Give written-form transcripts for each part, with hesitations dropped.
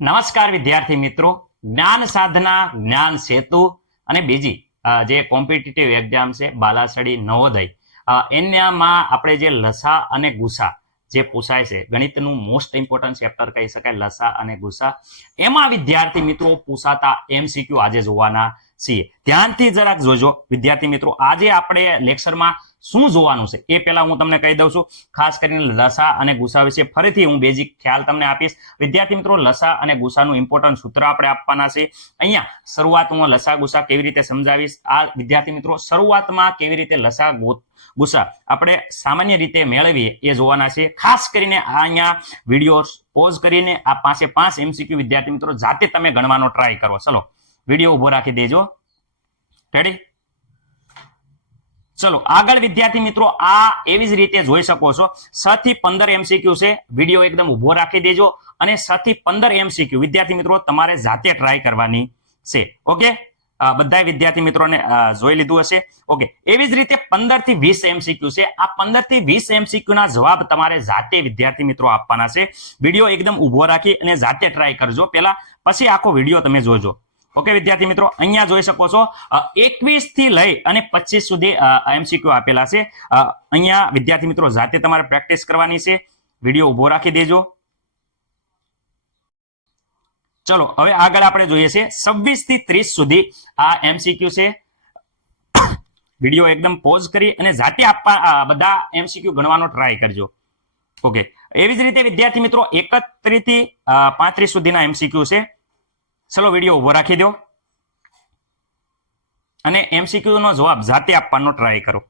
નમસ્કાર વિદ્યાર્થી મિત્રો, જ્ઞાન સાધના, જ્ઞાન સેતુ અને બીજી જે કોમ્પિટિટિવ એક્ઝામ છે બાલાસડી નવોદય, એનામાં આપણે જે લસા અને ગુસા જે પૂછાય છે, ગણિતનું મોસ્ટ ઇમ્પોર્ટન્ટ ચેપ્ટર કહી શકાય લસા અને ગુસા, એમાં વિદ્યાર્થી મિત્રો પૂછાતા એમસીક્યુ આજે જોવાના છીએ. ધ્યાનથી જરાક જોજો વિદ્યાર્થી મિત્રો. આજે આપણે લેક્ચરમાં શું જોવાનું છે એ પહેલા હું તમને કહી દઉં છું. ખાસ કરીને લસા અને ગુસા વિશે ફરીથી હું બેઝિક ખ્યાલ તમને આપીશ. વિદ્યાર્થી મિત્રો, લસા અને ગુસાનું ઇમ્પોર્ટન્ટ સૂત્ર આપણે આપવાના છે. અહીંયા શરૂઆતમાં લસા ગુસા કેવી રીતે સમજાવીશ. આ વિદ્યાર્થી મિત્રો શરૂઆતમાં કેવી રીતે લસા ગુસા આપણે સામાન્ય રીતે મેળવીએ એ જોવાના છે. ખાસ કરીને અહીંયા વિડીયો પોઝ કરીને આ 5 એમસીક્યુ વિદ્યાર્થી મિત્રો જાતે તમે ગણવાનો ટ્રાય કરો. ચલો વિડીયો ઉભો રાખી દેજો. રેડી? ચલો આગળ વિદ્યાર્થી મિત્રો, આ એવી જ રીતે જોઈ શકો છો. 6 થી 15 એમસીક્યુ છે. વિડીયો એકદમ ઉભો રાખી દેજો અને 6 થી 15 એમસીક્યુ વિદ્યાર્થી મિત્રો તમારે જાતે ટ્રાય કરવાની છે. ઓકે, બધા વિદ્યાર્થી મિત્રોને જોઈ લીધું હશે. ઓકે, એવી જ રીતે 15 થી 20 એમસીક્યુ છે. આ 15 થી 20 એમસીક્યુ ના જવાબ તમારે જાતે વિદ્યાર્થી મિત્રો આપવાના છે. વિડીયો એકદમ ઉભો રાખી અને જાતે ટ્રાય કરજો પહેલા, પછી આખો વિડીયો તમે જોજો. ઓકે વિદ્યાર્થી મિત્રો, અહીંયા જોઈ શકો છો 21 થી લઈ અને 25 સુધી એમસીક્યુ આપેલા છે. અહીંયા વિદ્યાર્થી મિત્રો જાતે તમારે પ્રેક્ટિસ કરવાની છે. વિડીયો ઉભો રાખી દેજો. ચલો હવે આગળ આપણે જોઈએ છે 26 થી 30 સુધી આ એમસીક્યુ છે. વિડીયો એકદમ પોઝ કરી અને જાતે આપવા બધા એમસીક્યુ ગણવાનો ટ્રાય કરજો. ઓકે, એવી જ રીતે વિદ્યાર્થી મિત્રો 31 થી 35 સુધીના એમસીક્યુ છે. ચલો વિડીયો ઉભો રાખી દો અને એમસીક્યુ નો જવાબ જાતે આપવાનો ટ્રાય કરો.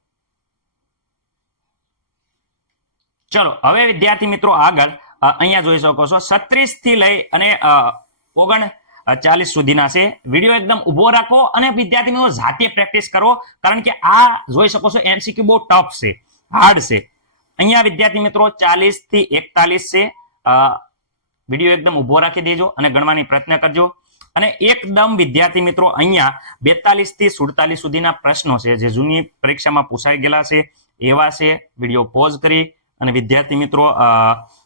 ચલો હવે વિદ્યાર્થી મિત્રો આગળ અહીંયા જોઈ શકો છો 36 થી લઈ અને 39 સુધીના છે. વિડીયો એકદમ ઉભો રાખો અને વિદ્યાર્થી મિત્રો જાતે પ્રેક્ટિસ કરો, કારણ કે આ જોઈ શકો છો એમસીક્યુ બહુ ટફ છે, હાર્ડ છે. અહીંયા વિદ્યાર્થી મિત્રો 40 થી 41 છે. વિડીયો એકદમ ઉભો રાખી દેજો અને ગણવાની પ્રયત્ન કરજો. અને એકદમ વિદ્યાર્થી મિત્રો અહીંયા 42 થી 47 સુધીના પ્રશ્નો છે જે જૂની પરીક્ષામાં પૂછાઈ ગયેલા છે એવા છે. વિડીયો પોઝ કરી અને વિદ્યાર્થી મિત્રો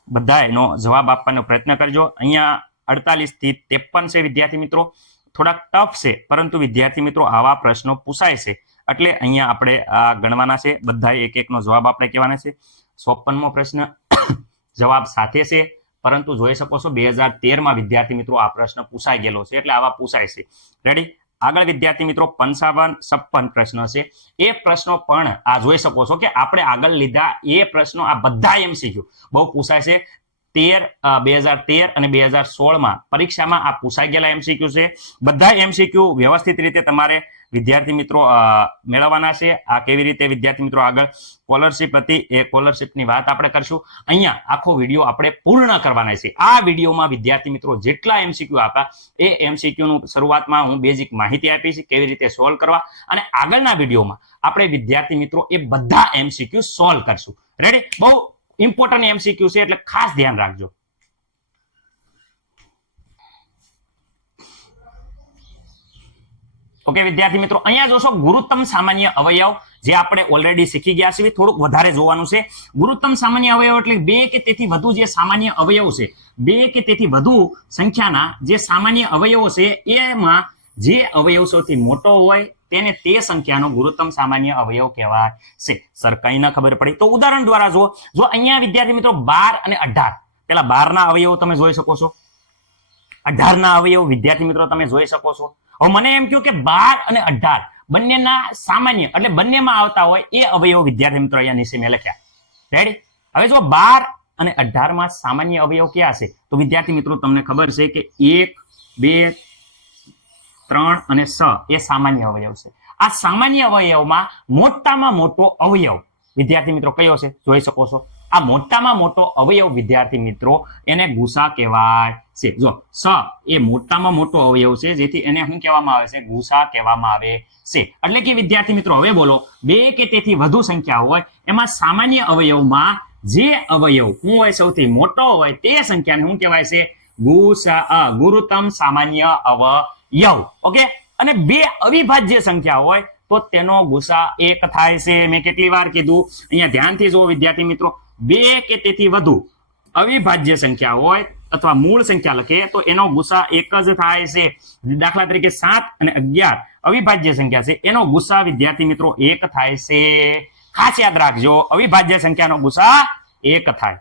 બધા એનો જવાબ આપવાનો પ્રયત્ન કરજો. અહીંયા 48 થી 53 છે વિદ્યાર્થી મિત્રો, થોડાક ટફ છે, પરંતુ વિદ્યાર્થી મિત્રો આવા પ્રશ્નો પૂછાય છે એટલે અહીંયા આપણે ગણવાના છે. બધા એક એકનો જવાબ આપણે કહેવાના છે. 54મો પ્રશ્ન જવાબ સાથે છે, પરંતુ જોઈ શકો છો 2013માં વિદ્યાર્થી મિત્રો આ પ્રશ્ન પૂછાઈ ગયેલો છે એટલે આવા પૂછાય છે. રેડી? આગળ વિદ્યાર્થી મિત્રો 55-56 પ્રશ્નો છે. એ પ્રશ્નો પણ આ જોઈ શકો છો કે આપણે આગળ લીધા એ પ્રશ્નો આ બધા એમસીક્યુ બહુ પૂછાય છે. 2013 અને 2016માં પરીક્ષામાં આ પૂછાઈ ગયેલા એમસીક્યુ છે. બધા એમસીક્યુ વ્યવસ્થિત રીતે તમારે વિદ્યાર્થી મિત્રો મેળવવાના છે. આ કેવી રીતે વિદ્યાર્થી મિત્રો આગળ સ્કોલરશિપ હતી એ સ્કોલરશિપની વાત આપણે કરશું. અહીંયા આખો વિડીયો આપણે પૂર્ણ કરવાના છે. આ વિડીયોમાં વિદ્યાર્થી મિત્રો જેટલા એમસીક્યુ આપ્યા એ એમસીક્યુનું શરૂઆતમાં હું બેઝિક માહિતી આપી છે કેવી રીતે સોલ્વ કરવા, અને આગળના વિડીયોમાં આપણે વિદ્યાર્થી મિત્રો એ બધા એમસીક્યુ સોલ્વ કરશું. રેડી? બહુ ઇમ્પોર્ટન્ટ એમસીક્યુ છે એટલે ખાસ ધ્યાન રાખજો. ઓકે વિદ્યાર્થી મિત્રો, અહીંયા જોશો ગુરુત્તમ સામાન્ય અવયવ જે આપણે ઓલરેડી શીખી ગયા છે. થોડુંક વધારે જોવાનું છે. ગુરુત્તમ સામાન્ય અવયવ એટલે 2 કે તેથી વધુ જે સામાન્ય અવયવ છે, 2 કે તેથી વધુ સંખ્યાના જે સામાન્ય અવયવો છે એમાં જે અવયવ સૌથી મોટો હોય તેને તે સંખ્યાનો ગુરુત્તમ સામાન્ય અવયવ કહેવાય છે. સર કઈ ના ખબર પડી તો ઉદાહરણ દ્વારા જો અહીંયા વિદ્યાર્થી મિત્રો 12 અને 18, પેલા 12 ના અવયવો તમે જોઈ શકો છો, 18 ના અવયવ વિદ્યાર્થી મિત્રો તમે જોઈ શકો છો. હવે મને એમ કહ્યું કે 12 અને 18 બંનેના સામાન્ય એટલે બંનેમાં આવતા હોય એ અવયવ વિદ્યાર્થી મિત્રો અહીંયા નીચે મેં લખ્યા. રેડી? હવે જો 12 અને 18 માં સામાન્ય અવયવ કયા છે તો વિદ્યાર્થી મિત્રો તમને ખબર છે કે 1, 2, 3 અને 6 એ સામાન્ય અવયવ છે. આ સામાન્ય અવયવમાં મોટામાં મોટો અવયવ વિદ્યાર્થી મિત્રો કયો છે જોઈ શકો છો. આ મોટામાં મોટો અવયવ વિદ્યાર્થી મિત્રો એને ગુસા કહેવાય છે. જો 6 એ મોટામાં મોટો અવયવ છે, જેથી એને શું કહેવામાં આવે છે? ગુસા કહેવામાં આવે છે. એટલે કે વિદ્યાર્થી મિત્રો હવે બોલો, 2 કે તેથી વધુ સંખ્યા હોય એમાં સામાન્ય અવયવમાં જે અવયવ શું હોય સૌથી મોટો હોય તે સંખ્યાને શું કહેવાય છે? ગુસા, ગુરુત્તમ સામાન્ય અવયવ. ઓકે, અને 2 અવિભાજ્ય સંખ્યા હોય તો તેનો ગુસા 1 થાય છે. મેં કેટલી વાર કીધું, અહીંયા ધ્યાનથી જુઓ વિદ્યાર્થી મિત્રો, 2 કે તેથી વધુ અવિભાજ્ય સંખ્યા હોય અથવા મૂળ સંખ્યા લખીએ તો એનો ગુસા એક જ થાય છે. દાખલા તરીકે 7 અને 11 અવિભાજ્ય સંખ્યા છે, એનો ગુસા વિદ્યાર્થી મિત્રો 1 થાય છે. ખાસ યાદ રાખજો, અવિભાજ્ય સંખ્યાનો ગુસા 1 થાય.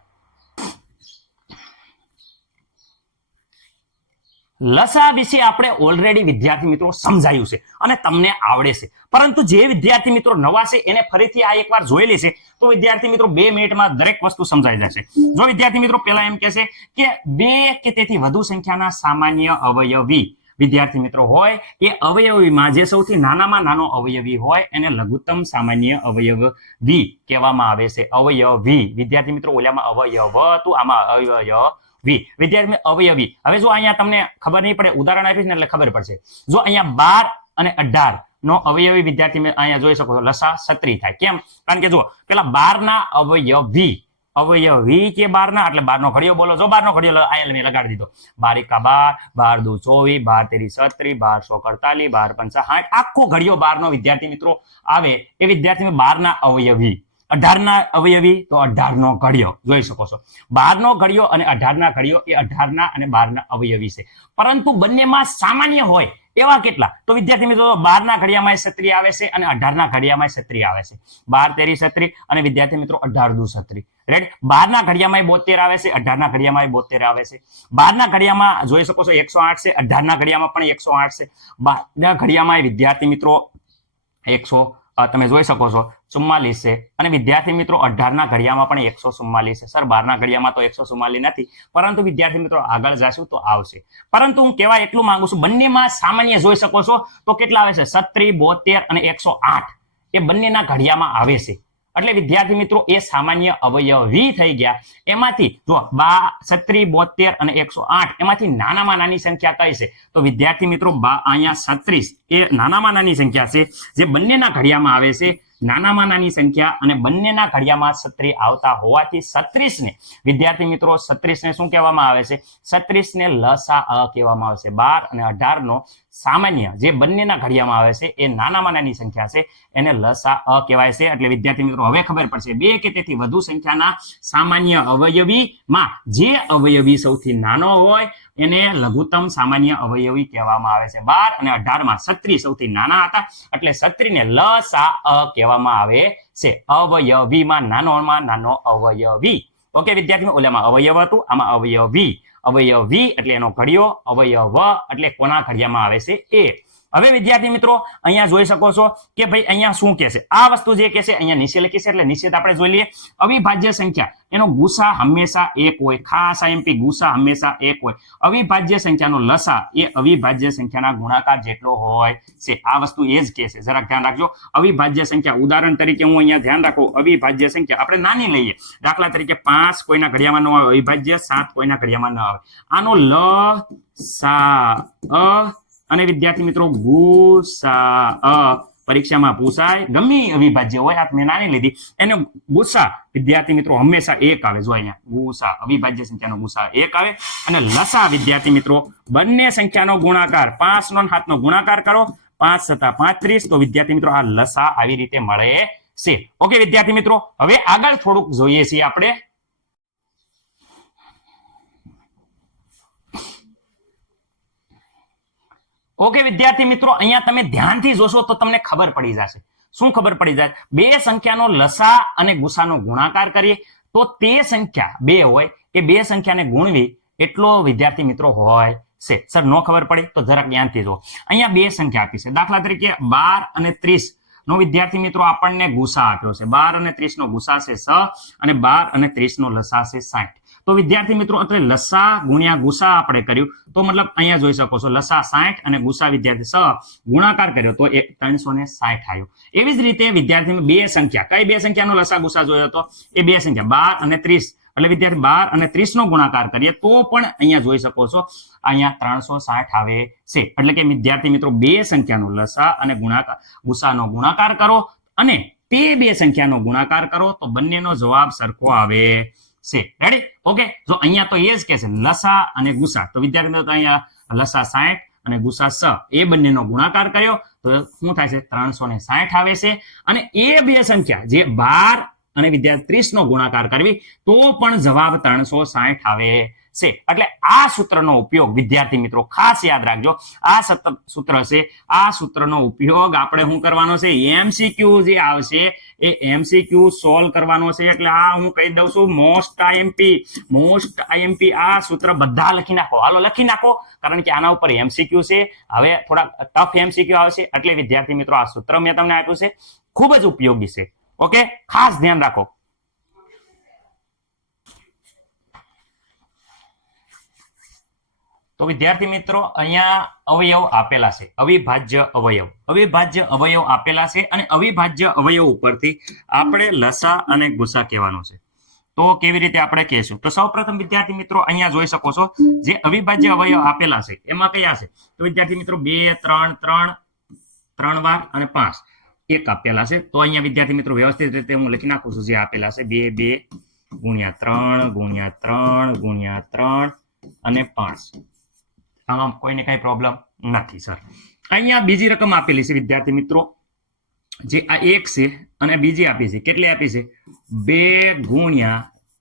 લસા વિશે આપણે ઓલરેડી વિદ્યાર્થી મિત્રો સમજાયું છે અને તમને આવડે છે, પરંતુ જે વિદ્યાર્થી મિત્રો નવા છે એને ફરીથી આ એકવાર જોઈ લેશે તો વિદ્યાર્થી મિત્રો 2 મિનિટમાં દરેક વસ્તુ સમજાઈ જશે. જો વિદ્યાર્થી મિત્રો પહેલા એમ કહેશે કે 2 કે તેથી વધુ સંખ્યાના સામાન્ય અવયવી વિદ્યાર્થી મિત્રો હોય એ અવયવીમાં જે સૌથી નાનામાં નાનો અવયવી હોય એને લઘુત્તમ સામાન્ય અવયવી કહેવામાં આવે છે. અવયવી વિદ્યાર્થી મિત્રો, ઓલામાં અવયવ હતું, આમાં વિદ્યાર્થી અવયવી. હવે જો અહીંયા તમને ખબર નહીં પડે, ઉદાહરણ આપીશ ને એટલે ખબર પડશે. જો અહીંયા 12 અને 18 નો અવયવી વિદ્યાર્થી અહીંયા જોઈ શકો છો લસા 36 થાય. કેમ? કારણ કે જો પેલા 12 ના અવયવી કે 12 ના એટલે 12 નો ઘડિયો બોલો. જો 12 નો ઘડિયો અહીંયા મેં લગાડી દીધો. 12 એકા 12, 12 દુ 24, 12 તેરી 36, 12 સો 48, 12 પંચા 60, આખો ઘડિયો 12 નો વિદ્યાર્થી મિત્રો આવે એ વિદ્યાર્થી 12 ના અવયવી. 18 ના અવયવી તો 18 નો ઘડિયો જોઈ શકો છો. 12 નો ઘડિયો અને 18 ના ઘડિયો એ 18 ના અને 12 ના અવયવી છે, પરંતુ બંનેમાં સામાન્ય હોય એવા કેટલા? તો વિદ્યાર્થી મિત્રો 12 ના ઘડિયામાં 36 આવે છે અને 18 ના ઘડિયામાં 36 આવે છે. 12 તેરી 36 અને વિદ્યાર્થી મિત્રો 18 દુ 36. રાઈટ? 12 ના ઘડિયામાં 72 આવે છે, 18 ના ઘડિયામાં 72 આવે છે. 12 ના ઘડિયામાં જોઈ શકો છો 108 છે, 18 ના ઘડિયામાં પણ 108 છે. 12 ના ઘડિયામાં વિદ્યાર્થી મિત્રો 100 તમે જોઈ શકો છો 44 છે, અને વિદ્યાર્થી મિત્રો 18 ના ઘડિયામાં પણ 144 છે. સર 12 ના ઘડિયામાં તો 144 નથી, પરંતુ વિદ્યાર્થી મિત્રો આગળ જશું તો આવશે. પરંતુ હું કહેવા એટલું માંગુ છું, બંનેમાં સામાન્ય જોઈ શકો છો તો કેટલા આવે છે? 36, 72 અને 108 એ બંનેના ઘડિયામાં આવે છે. એટલે વિદ્યાર્થી મિત્રો એ સામાન્ય અવયવી થઈ ગયા. એમાંથી જો 36, 72 અને 108 એમાંથી નાનામાં નાની સંખ્યા કઈ છે? તો વિદ્યાર્થી મિત્રો અહીંયા 36 એ નાનામાં નાની સંખ્યા છે જે બંનેના ઘડિયામાં આવે છે. નાનામાં નાની સંખ્યા અને બંનેના ઘડિયામાં 36 આવતા હોવાથી 36 ને વિદ્યાર્થી મિત્રો 36 ને શું કહેવામાં આવે છે? 36 ને લસા કહેવામાં આવે છે. 12 અને 18 નો સામાન્ય જે બંનેના ઘડિયામાં આવે છે એ નાનામાં નાની સંખ્યા છે, એને લસા કહેવાય છે. એટલે વિદ્યાર્થી મિત્રો હવે ખબર પડશે 2 કે તેથી વધુ સંખ્યાના સામાન્ય અવયવીમાં જે અવયવી સૌથી નાનો હોય એને લઘુત્તમ સામાન્ય અવયવી કહેવામાં આવે છે. 12 અને 18 માં 36 સૌથી નાના હતા એટલે 36 ને લસા કહેવામાં આવે છે. અવયવીમાં નાનોમાં નાનો અવયવી. ઓકે વિદ્યાર્થી, ઓલામાં અવયવ હતું, આમાં અવયવી. અવયવી એટલે એનો ઘડિયો, અવયવ એટલે કોના ઘડિયામાં આવે છે એ. હવે વિદ્યાર્થી મિત્રો અહીંયા જોઈ શકો છો કે ભાઈ અહીંયા શું કહે છે? આ વસ્તુ જે કહે છે અહીંયા નીચે લખી છે, એટલે નિષેધ આપણે જોઈ લઈએ. અવિભાજ્ય સંખ્યા એનો ગુસા હંમેશા 1 હોય. ખાસ આઈએમપી, ગુસા હંમેશા 1 હોય. અવિભાજ્ય સંખ્યાનો લસા એ અવિભાજ્ય સંખ્યાના ગુણાકાર જેટલો હોય છે. આ વસ્તુ એ જ કહે છે, જરાક ધ્યાન રાખજો. અવિભાજ્ય સંખ્યા, ઉદાહરણ તરીકે હું અહીંયા ધ્યાન રાખું, અવિભાજ્ય સંખ્યા આપણે નાની લઈએ. દાખલા તરીકે 5 કોઈના ઘડિયામાં ન આવે અવિભાજ્ય, 7 કોઈના ઘડિયામાં ન આવે. આનો લસા અને વિદ્યાર્થી મિત્રો ગુસા પરીક્ષામાં પૂછાય, ગમે અવિભાજ્ય હોય, આ મેં નાની લીધી, એનો ગુસા વિદ્યાર્થી મિત્રો હંમેશા 1 આવે. જો અહીંયા ગુસા અવિભાજ્ય સંખ્યાનો ગુસા 1 આવે. અને લસા વિદ્યાર્થી મિત્રો બંને સંખ્યાનો ગુણાકાર 5 નો 7 નો ગુણાકાર કરો, 5 + 35, તો વિદ્યાર્થી મિત્રો આ લસા આવી રીતે મળે છે. ઓકે વિદ્યાર્થી મિત્રો, હવે આગળ થોડુંક જોઈએ છીએ આપણે. ઓકે વિદ્યાર્થી મિત્રો, અહીંયા તમે ધ્યાનથી જોશો તો તમને ખબર પડી જશે. શું ખબર પડી જાય? 2 સંખ્યાનો લસા અને ગુસાનો ગુણાકાર કરીએ તો તે સંખ્યા 2 હોય એ 2 સંખ્યાને ગુણવી એટલો વિદ્યાર્થી મિત્રો હોય છે. સર નો ખબર પડે તો જરાક ધ્યાનથી જો. અહીંયા 2 સંખ્યા આપી છે. દાખલા તરીકે 12 અને 30 નો વિદ્યાર્થી મિત્રો આપણને ગુસા આપ્યો છે. 12 અને 30 નો ગુસા છે 6 અને 12 અને 30 નો લસા છે 60. તો વિદ્યાર્થી મિત્રો એટલે લસા ગુણ્યા ગુસા આપણે કર્યું તો મતલબ અહીંયા જોઈ શકો છો લસા 60 અને ગુસા વિદ્યાર્થી 6 ગુણાકાર કર્યો તો એ 360 આવ્યો. એવી જ રીતે વિદ્યાર્થી 2 સંખ્યા, કઈ 2 સંખ્યાનો લસા ગુસા જોયો હતો? એ 2 સંખ્યા 12 અને 30. એટલે વિદ્યાર્થી 12 અને 30 નો ગુણાકાર કરીએ તો પણ અહીંયા જોઈ શકો છો અહીંયા 360 આવે છે. એટલે કે વિદ્યાર્થી મિત્રો 2 સંખ્યાનો લસા અને ગુસાનો ગુણાકાર કરો અને તે 2 સંખ્યાનો ગુણાકાર કરો તો બંનેનો જવાબ સરખો આવે છે. રેડી? ઓકે, જો અહીંયા તો એ જ કે છે લસા અને ગુસા, તો વિદ્યાર્થી મિત્રો અહીંયા લસા 60 અને ગુસા 6 એ બંનેનો ગુણાકાર કર્યો તો શું થાય છે? 360 આવે છે. અને એ 2 સંખ્યા જે 12 અને વિદ્યાર્થી 30 નો ગુણાકાર કરવી તો પણ જવાબ 360 આવે છે. એટલે આ સૂત્રનો ઉપયોગ વિદ્યાર્થી મિત્રો ખાસ યાદ રાખજો. આ સૂત્ર છે, આ સૂત્રનો ઉપયોગ આપણે શું કરવાનો છે, એમસીક્યુ જે આવશે એ એમસીક્યુ સોલ્વ કરવાનો છે. એટલે આ હું કહી દઉં છું મોસ્ટ આઈએમપી આ સૂત્ર બધા લખી નાખો. હાલો લખી નાખો, કારણ કે આના ઉપર એમસીક્યુ છે. હવે થોડા ટફ એમસીક્યુ આવશે, એટલે વિદ્યાર્થી મિત્રો આ સૂત્ર મેં તમને આપ્યું છે, ખૂબ જ ઉપયોગી છે. ઓકે, ખાસ ધ્યાન રાખો. તો વિદ્યાર્થી મિત્રો અહીંયા અવયવ આપેલા છે, અવિભાજ્ય અવયવ આપેલા છે, અને અવિભાજ્ય અવયવ ઉપરથી આપણે લસા અને ગુસા કહેવાનું છે. તો કેવી રીતે આપણે કહેશું? તો સૌપ્રથમ વિદ્યાર્થી મિત્રો અહીંયા જોઈ શકો છો જે અવિભાજ્ય અવયવ આપેલા છે એમાં કયા છે? તો વિદ્યાર્થી મિત્રો 2 3 3 વાર અને 5 એક આપેલા છે. તો અહીંયા વિદ્યાર્થી મિત્રો વ્યવસ્થિત રીતે હું લખી નાખું છું જે આપેલા છે 2 2 × 3 × 3 × 3 અને 5. આમાં કોઈને કઈ પ્રોબ્લેમ નથી સર. અહીંયા બીજી રકમ આપેલી છે વિદ્યાર્થી મિત્રો, જે આ 1 છે અને બીજી આપી છે. કેટલી આપી છે? 2 ×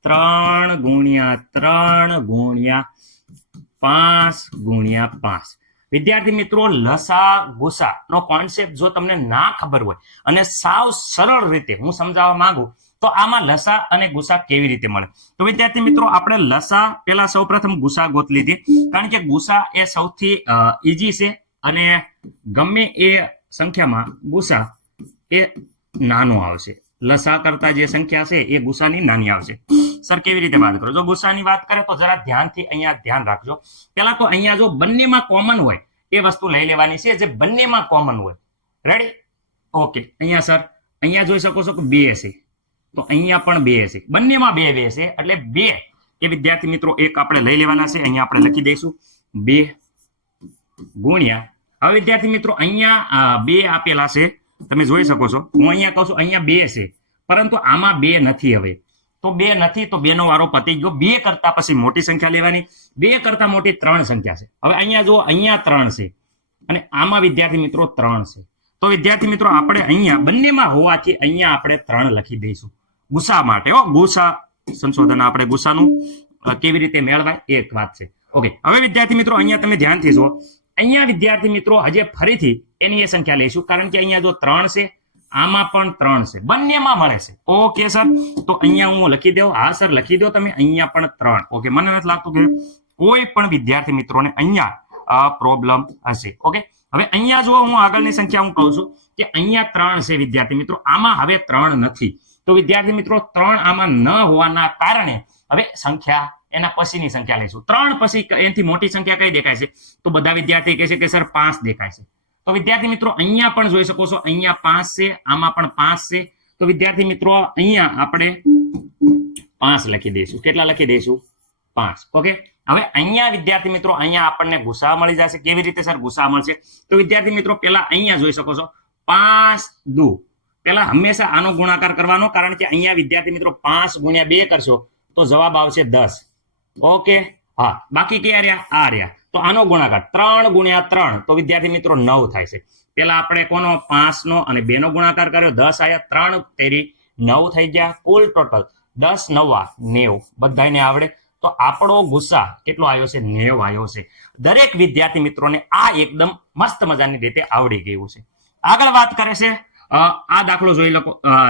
3 × 3 × 5 × 5. વિદ્યાર્થી મિત્રો લસા ગુસા નો કોન્સેપ્ટ જો તમને ના ખબર હોય અને સાવ સરળ રીતે હું સમજાવવા માંગુ તો આમાં લસા અને ગુસા કેવી રીતે મળે? તો વિદ્યાર્થી મિત્રો આપણે લસા પેલા સૌપ્રથમ ગુસા ગોત લીધી, કારણ કે ગુસા એ સૌથી ઈઝી છે અને ગમે એ સંખ્યામાં ગુસા એ નાનો આવશે. લસા કરતા જે સંખ્યા છે એ ગુસાની નાની આવશે. સર કેવી રીતે વાત કરો? જો ગુસાની વાત કરે તો જરા ધ્યાનથી અહીંયા ધ્યાન રાખજો. પેલા તો અહીંયા જો બંનેમાં કોમન હોય એ વસ્તુ લઈ લેવાની છે, જે બંનેમાં કોમન હોય. રેડી? ઓકે. અહીંયા સર અહીંયા જોઈ શકો છો કે 2 છે, તો અહીંયા પણ 2 છે, બંનેમાં 2 2 છે, એટલે 2 એ વિદ્યાર્થી મિત્રો એક આપણે લઈ લેવાના છે. અહીંયા આપણે લખી દઈશું 2 ગુણ્યા. હવે વિદ્યાર્થી મિત્રો અહીંયા 2 આપેલા છે, તમે જોઈ શકો છો. હું અહીંયા કહું છું અહીંયા 2 છે, પરંતુ આમાં 2 નથી. હવે તો 2 નથી, તો 2 નો વારો પતી ગયો. 2 કરતા પછી મોટી સંખ્યા લેવાની. 2 કરતા મોટી 3 સંખ્યા છે. હવે અહીંયા જો અહીંયા 3 છે અને આમાં વિદ્યાર્થી મિત્રો 3 છે. તો વિદ્યાર્થી મિત્રો આપણે અહીંયા બંનેમાં હોવાથી અહીંયા આપણે 3 લખી દઈશું ગુસા માટે. ગુસા સંશોધન આપણે ગુસાનું કેવી રીતે મેળવાય એક વાત છે. ઓકે. હવે વિદ્યાર્થી મિત્રો અહીંયા તમે ધ્યાનથી જુઓ. અહીંયા વિદ્યાર્થી મિત્રો હજી ફરીથી એની એ સંખ્યા લઈશું, કારણ કે અહીંયા જો 3 છે, આમાં પણ 3 છે, બંનેમાં મળે છે. ઓકે સર, તો અહીંયા હું લખી દઉં. હા સર લખી દો તમે. અહીંયા પણ 3. ઓકે. મને નથી લાગતું કે કોઈ પણ વિદ્યાર્થી મિત્રોને અહીંયા પ્રોબ્લેમ હશે. ઓકે. હવે અહીંયા જો હું આગળની સંખ્યા હું કહું છું કે અહીંયા 3 છે વિદ્યાર્થી મિત્રો, આમાં હવે 3 નથી. તો વિદ્યાર્થી મિત્રો 3 આમાં ન હોવાના કારણે હવે સંખ્યા એના પછીની સંખ્યા લઈશું. 3 પછી એનાથી મોટી સંખ્યા કઈ દેખાય છે? તો બધા વિદ્યાર્થી કહે છે કે સર 5 દેખાય છે. તો વિદ્યાર્થી મિત્રો અહીંયા પણ જોઈ શકો છો, અહીંયા 5 છે, આમાં પણ 5 છે. તો વિદ્યાર્થી મિત્રો અહીંયા આપણે 5 લખી દઈશું. કેટલા લખી દઈશું? 5. ઓકે. હવે અહીંયા વિદ્યાર્થી મિત્રો અહીંયા આપણને ગુસા મળી જશે. કેવી રીતે સર ગુસા મળશે? તો વિદ્યાર્થી મિત્રો પેલા અહીંયા જોઈ શકો છો 5 દુ. પેલા હંમેશા આનો ગુણાકાર કરવાનો, કારણ કે અહીંયા વિદ્યાર્થી મિત્રો 5 × 2 કરશો તો જવાબ આવશે 10. ઓકે. હા, બાકી કયા રહ્યા? આ રહ્યા. તો આનો ગુણાકાર 3 × 3 તો વિદ્યાર્થી મિત્રો 9 થાય છે. પેલા આપણે કોનો? 5 નો અને 2 નો ગુણાકાર કર્યો, 10 આયા. 3 તેરી 9 થઈ ગયા. કુલ ટોટલ 10 9 90. બધાને આવડે. તો આપણો ગુસા કેટલો આવ્યો છે? 90 આવ્યો છે. દરેક વિદ્યાર્થી મિત્રોને આ એકદમ મસ્ત મજાની રીતે આવડી ગયું છે. આગળ વાત કરે છે આ દાખલો જોઈ લો.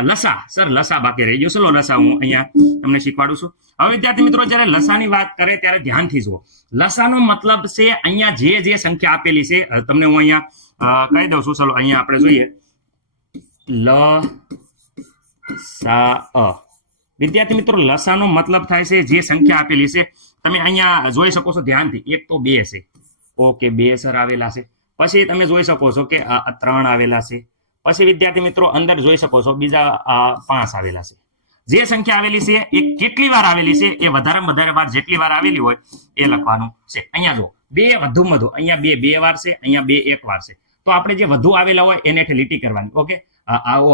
લસા. સર લસા બાકી રહી ગયો. ચલો લસા હું અહીંયા તમને શીખવાડું છું. હવે વિદ્યાર્થી મિત્રો જ્યારે લસાની વાત કરે ત્યારે ધ્યાનથી જુઓ. લસાનો મતલબ છે અહીંયા જે સંખ્યા આપેલી છે તમને હું અહીંયા કહી દઉં છું. ચલો અહીંયા આપણે જોઈએ લસા. વિદ્યાર્થી મિત્રો લસાનો મતલબ થાય છે જે સંખ્યા આપેલી છે. તમે અહીંયા જોઈ શકો છો ધ્યાનથી. એક તો 2 છે. ઓકે. 2 સર આવેલા છે. પછી તમે જોઈ શકો છો કે 3 આવેલા છે. પછી વિદ્યાર્થી મિત્રો અંદર જોઈ શકો છો બીજા 5 આવેલા છે. જે સંખ્યા આવેલી છે એ કેટલી વાર આવેલી છે એ વધારેમાં વધારે વાર જેટલી વાર આવેલી હોય એ લખવાનું છે. અહીંયા જો 2 વધુમાં વધુ, અહીંયા 2 વાર છે, અહીંયા 2 1 વાર છે. તો આપણે જે વધુ આવેલા હોય એને લીટી કરવાની. ઓકે.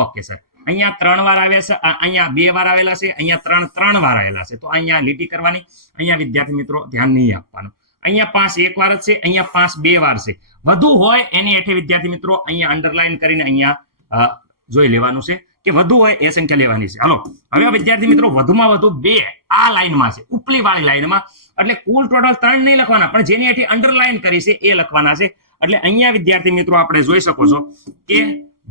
Okay sir. અહીંયા 3 વાર આવે છે, અહીંયા 2 વાર આવેલા છે, અહીંયા 3 વાર આવેલા છે. તો અહીંયા લીટી કરવાની. અહીંયા વિદ્યાર્થી મિત્રો ધ્યાન નહીં આપવાનું. અહીંયા 5 1 વાર જ છે, અહીંયા 5 2 વાર છે. વધુ હોય એની હેઠે વિદ્યાર્થી મિત્રો અહીંયા અંડરલાઈન કરીને અહીંયા જોઈ લેવાનું છે કે વધુ હોય એ સંખ્યા લેવાની છે. હાલો હવે વિદ્યાર્થી મિત્રો વધુમાં વધુ 2 આ લાઈનમાં છે, ઉપલી વાળી લાઈનમાં, એટલે કુલ ટોટલ 3 નહીં લખવાના, પણ જેની હેઠી અંડરલાઈન કરી છે એ લખવાના છે. એટલે અહીંયા વિદ્યાર્થી મિત્રો આપણે જોઈ શકો છો કે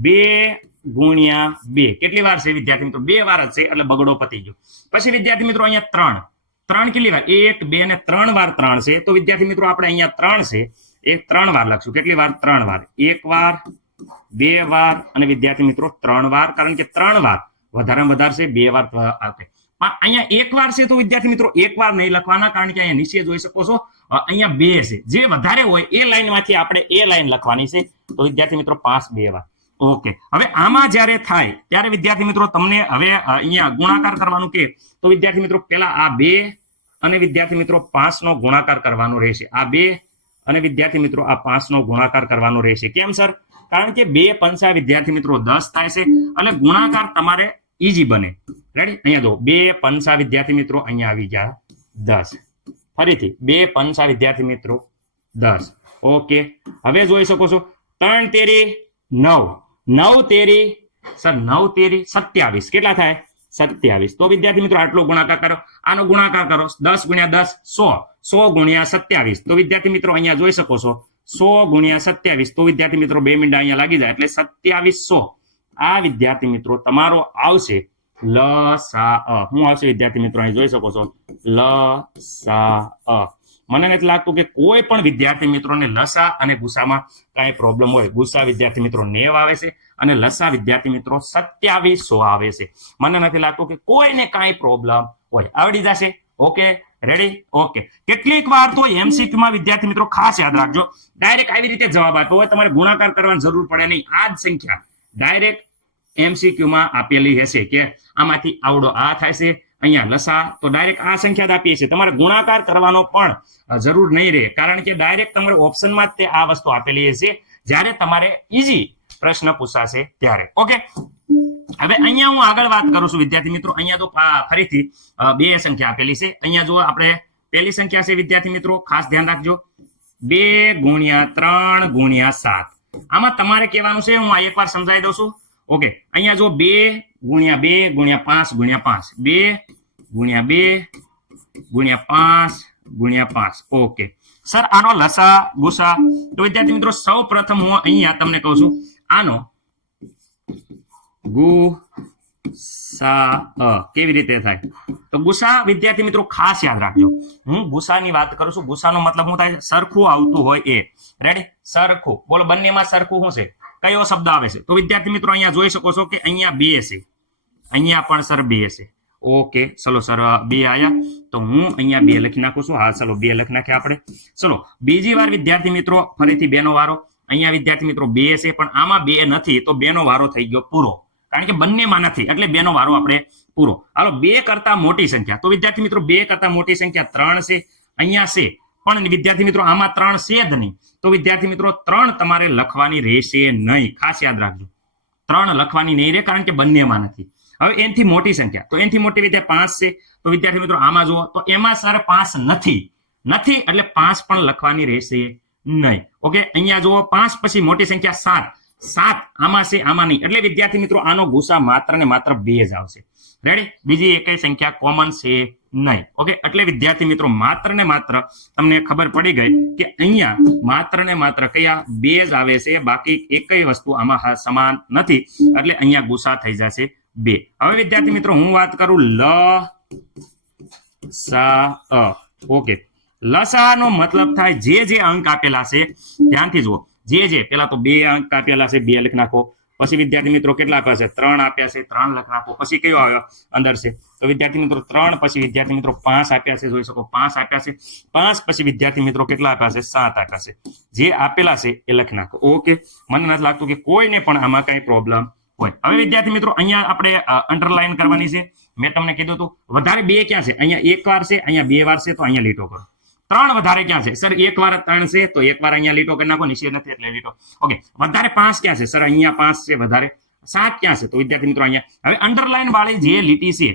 2 ગુણ્યા 2 કેટલી વાર છે વિદ્યાર્થી મિત્રો? 2 વાર જ છે, એટલે બગડો પતી ગયો. પછી વિદ્યાર્થી મિત્રો અહીંયા 3 કેટલી વાર? 1 2 ને 3 વાર 3 છે, તો વિદ્યાર્થી મિત્રો આપણે અહીંયા 3 છે એ 3 વાર લખશું. કેટલી વાર? 3 વાર. 1 વાર, 2 વાર અને વિદ્યાર્થી મિત્રો 3 વાર, કારણ કે 3 વાર વધારેમાં વધારે છે, 2 વાર આપે. પણ અહીંયા 1 વાર છે તો વિદ્યાર્થી મિત્રો 1 વાર નહીં લખવાના, કારણ કે અહીંયા નીચે જોઈ શકો છો અહીંયા 2 છે, જે વધારે હોય એ લાઈનમાંથી આપણે એ લાઈન લખવાની છે. તો વિદ્યાર્થી મિત્રો 5 2 વાર. ઓકે, હવે આમાં જ્યારે થાય ત્યારે વિદ્યાર્થી મિત્રો તમને હવે અહીંયા ગુણાકાર કરવાનું કે, તો વિદ્યાર્થી મિત્રો પહેલા આ 2 અને વિદ્યાર્થી મિત્રો 5 નો ગુણાકાર કરવાનો રહેશે. આ 2 અને વિદ્યાર્થી મિત્રો આ 5 નો ગુણાકાર કરવાનો રહેશે. કેમ સર? કારણ કે 2 પંચા વિદ્યાર્થી મિત્રો 10 થાય છે, એટલે ગુણાકાર તમારે ઈઝી બને. રેડી? અહીંયા જો 2 પંચા વિદ્યાર્થી મિત્રો અહીંયા આવી ગયા 10. ફરીથી 2 પંચા વિદ્યાર્થી મિત્રો 10. ઓકે, હવે જોઈ શકો છો 3 તેરી 9, 9 તેરી સર 9 તેરી 27. કેટલા થાય? 27. તો વિદ્યાર્થી મિત્રો આટલો ગુણાકાર કરો, આનો ગુણાકાર કરો. 10 ગુણ્યા 10 100, 100 ગુણ્યા 27. તો વિદ્યાર્થી મિત્રો અહીંયા જોઈ શકો છો 100 ગુણ્યા 27. તો વિદ્યાર્થી મિત્રો 2 મિનિટ અહીંયા લાગી જાય, એટલે 2700. આ વિદ્યાર્થી મિત્રો તમારો આવશે લસા. હું આવશે વિદ્યાર્થી મિત્રો અહીં જોઈ શકો છો લસા. મને નથી લાગતું કે કોઈ પણ વિદ્યાર્થી મિત્રોને લસા અને ગુસામાં કાંઈ પ્રોબ્લેમ હોય. ગુસા વિદ્યાર્થી મિત્રો 90 આવે છે અને લસા વિદ્યાર્થી મિત્રો 2700 આવે છે. મને નથી લાગતું કે કોઈને કાંઈ પ્રોબ્લેમ હોય. આવડી જશે. Okay, ready? ઓકે, કેટલીક વાર તો MCQ માં વિદ્યાર્થી મિત્રો ખાસ યાદ રાખજો, ડાયરેક્ટ આવી રીતે જવાબ આપ્યો હોય, તમારે ગુણાકાર કરવાની જરૂર પડે નહીં. આ જ સંખ્યા ડાયરેક્ટ MCQ માં આપેલી હશે કે આમાંથી આવડો આ થાય છે, અહીંયા લસા, તો ડાયરેક્ટ આ સંખ્યા જ આપીએ છીએ. તમારે ગુણાકાર કરવાનો પણ જરૂર નહીં રહે, કારણ કે ડાયરેક્ટ તમારે ઓપ્શનમાં જ તે આ વસ્તુ આપેલી હશે જ્યારે તમારે ઈઝી પ્રશ્ન પૂછાશે ત્યારે. ઓકે, હવે અહીંયા હું આગળ વાત કરું છું વિદ્યાર્થી મિત્રો. અહીંયા તો ફરીથી 2 સંખ્યા આપેલી છે. અહીંયા જો આપણે પહેલી સંખ્યા છે વિદ્યાર્થી મિત્રો, ખાસ ધ્યાન રાખજો, 2 ગુણ્યા 3 ગુણ્યા 7. આમાં તમારે કહેવાનું છે, હું આ એકવાર સમજાવી દઉં છું. ઓકે, અહીંયા જો 2 ગુણ્યા 2 ગુણ્યા 5 ગુણ્યા 5, 2 ગુણ્યા 2 ગુણ્યા 5 ગુણ્યા 5. ઓકે સર, આનો લસા ગુસા, તો વિદ્યાર્થી મિત્રો સૌ પ્રથમ હું અહીંયા તમને કહું છું આનો ગુસા કેવી રીતે થાય. તો ગુસા વિદ્યાર્થી મિત્રો ખાસ યાદ રાખજો, હું ગુસાની વાત કરું છું. ગુસાનો મતલબ શું થાય? સરખું આવતું હોય એ. રેડી? સરખું. બોલો, બંનેમાં સરખું શું છે? કયો શબ્દ આવે છે? તો વિદ્યાર્થી મિત્રો અહીંયા જોઈ શકો છો કે અહીંયા 2 છે, અહીંયા પણ સર 2 છે. ઓકે, ચલો સર 2 આયા, તો હું અહીંયા 2 લખી નાખું છું. હા ચલો 2 લખી નાખ્યા આપણે. ચલો બીજી વાર વિદ્યાર્થી મિત્રો ફરીથી 2 નો વારો. અહીંયા વિદ્યાર્થી મિત્રો 2 છે, પણ આમાં 2 નથી, તો 2 નો વારો થઈ ગયો પૂરો, કારણ કે બંનેમાં નથી, એટલે 2 નો વારો આપણે પૂરો. હાલો 2 કરતા મોટી સંખ્યા, તો વિદ્યાર્થી મિત્રો 2 કરતા મોટી સંખ્યા 3 છે, અહીંયા છે, પણ વિદ્યાર્થી મિત્રો આમાં 3 છે જ નહીં. તો વિદ્યાર્થી મિત્રો 3 તમારે લખવાની રહેશે નહીં. ખાસ યાદ રાખજો, 3 લખવાની નહીં રહે, કારણ કે બંનેમાં નથી. હવે એનથી મોટી સંખ્યા, તો એનથી મોટી વિદ્યાર્થી 5 છે, તો વિદ્યાર્થી મિત્રો આમાં જુઓ તો એમાં સર 5 નથી, એટલે 5 પણ લખવાની રહેશે નહીં. ઓકે, અહીંયા જુઓ 5 પછી મોટી સંખ્યા 7 આમાં છે, આમાં નહીં, એટલે વિદ્યાર્થી મિત્રો આનો ગુસા માત્ર ને માત્ર 2 જ આવશે. રેડી? બીજી એકેય સંખ્યા કોમન છે નહીં. ઓકે, એટલે વિદ્યાર્થી મિત્રો માત્ર ને માત્ર તમને ખબર પડી ગઈ કે અહીંયા માત્ર ને માત્ર કયા 2 જ આવે છે, બાકી એકેય વસ્તુ આમાં સમાન નથી, એટલે અહીંયા ગુસા થઈ જશે 2. હવે વિદ્યાર્થી મિત્રો હું વાત કરું લસા. ઓકે, લસા નો મતલબ થાય જે અંક આપેલા છે, ધ્યાનથી જુઓ, જે પેલા તો 2 અંક આપેલા છે, 2 લખી નાખો. પછી વિદ્યાર્થી મિત્રો કેટલા આપ્યા છે? 3 આપ્યા છે, 3 લખી નાખો. પછી કયો આવ્યો અંદર છે? તો વિદ્યાર્થી મિત્રો 3, પછી વિદ્યાર્થી મિત્રો 5 આપ્યા છે, જોઈ શકો 5 આપ્યા છે. 5 પછી વિદ્યાર્થી મિત્રો કેટલા આપ્યા છે? 7 આપ્યા છે. જે આપેલા છે એ લખી નાખો. ઓકે, મને નથી લાગતું કે કોઈને પણ આમાં કઈ પ્રોબ્લેમ હોય. હવે વિદ્યાર્થી મિત્રો અહીંયા આપણે અંડરલાઈન કરવાની છે. મેં તમને કીધું હતું વધારે 2 ક્યાં છે? અહીંયા 1 વાર છે, અહીંયા 2 વાર છે, તો અહીંયા લીટો કરો. 3 વધારે ક્યાં છે? સર 1 વાર 3 છે, તો 1 વાર અહીંયા લીટો કરી નાખો, નીચે નથી એટલે લીટો. ઓકે, વધારે 5 ક્યાં છે? સર અહીંયા 5 છે, વધારે 7 ક્યાં છે? તો વિદ્યાર્થી મિત્રો અહીંયા. હવે અંડરલાઈન વાળી જે લીટી છે,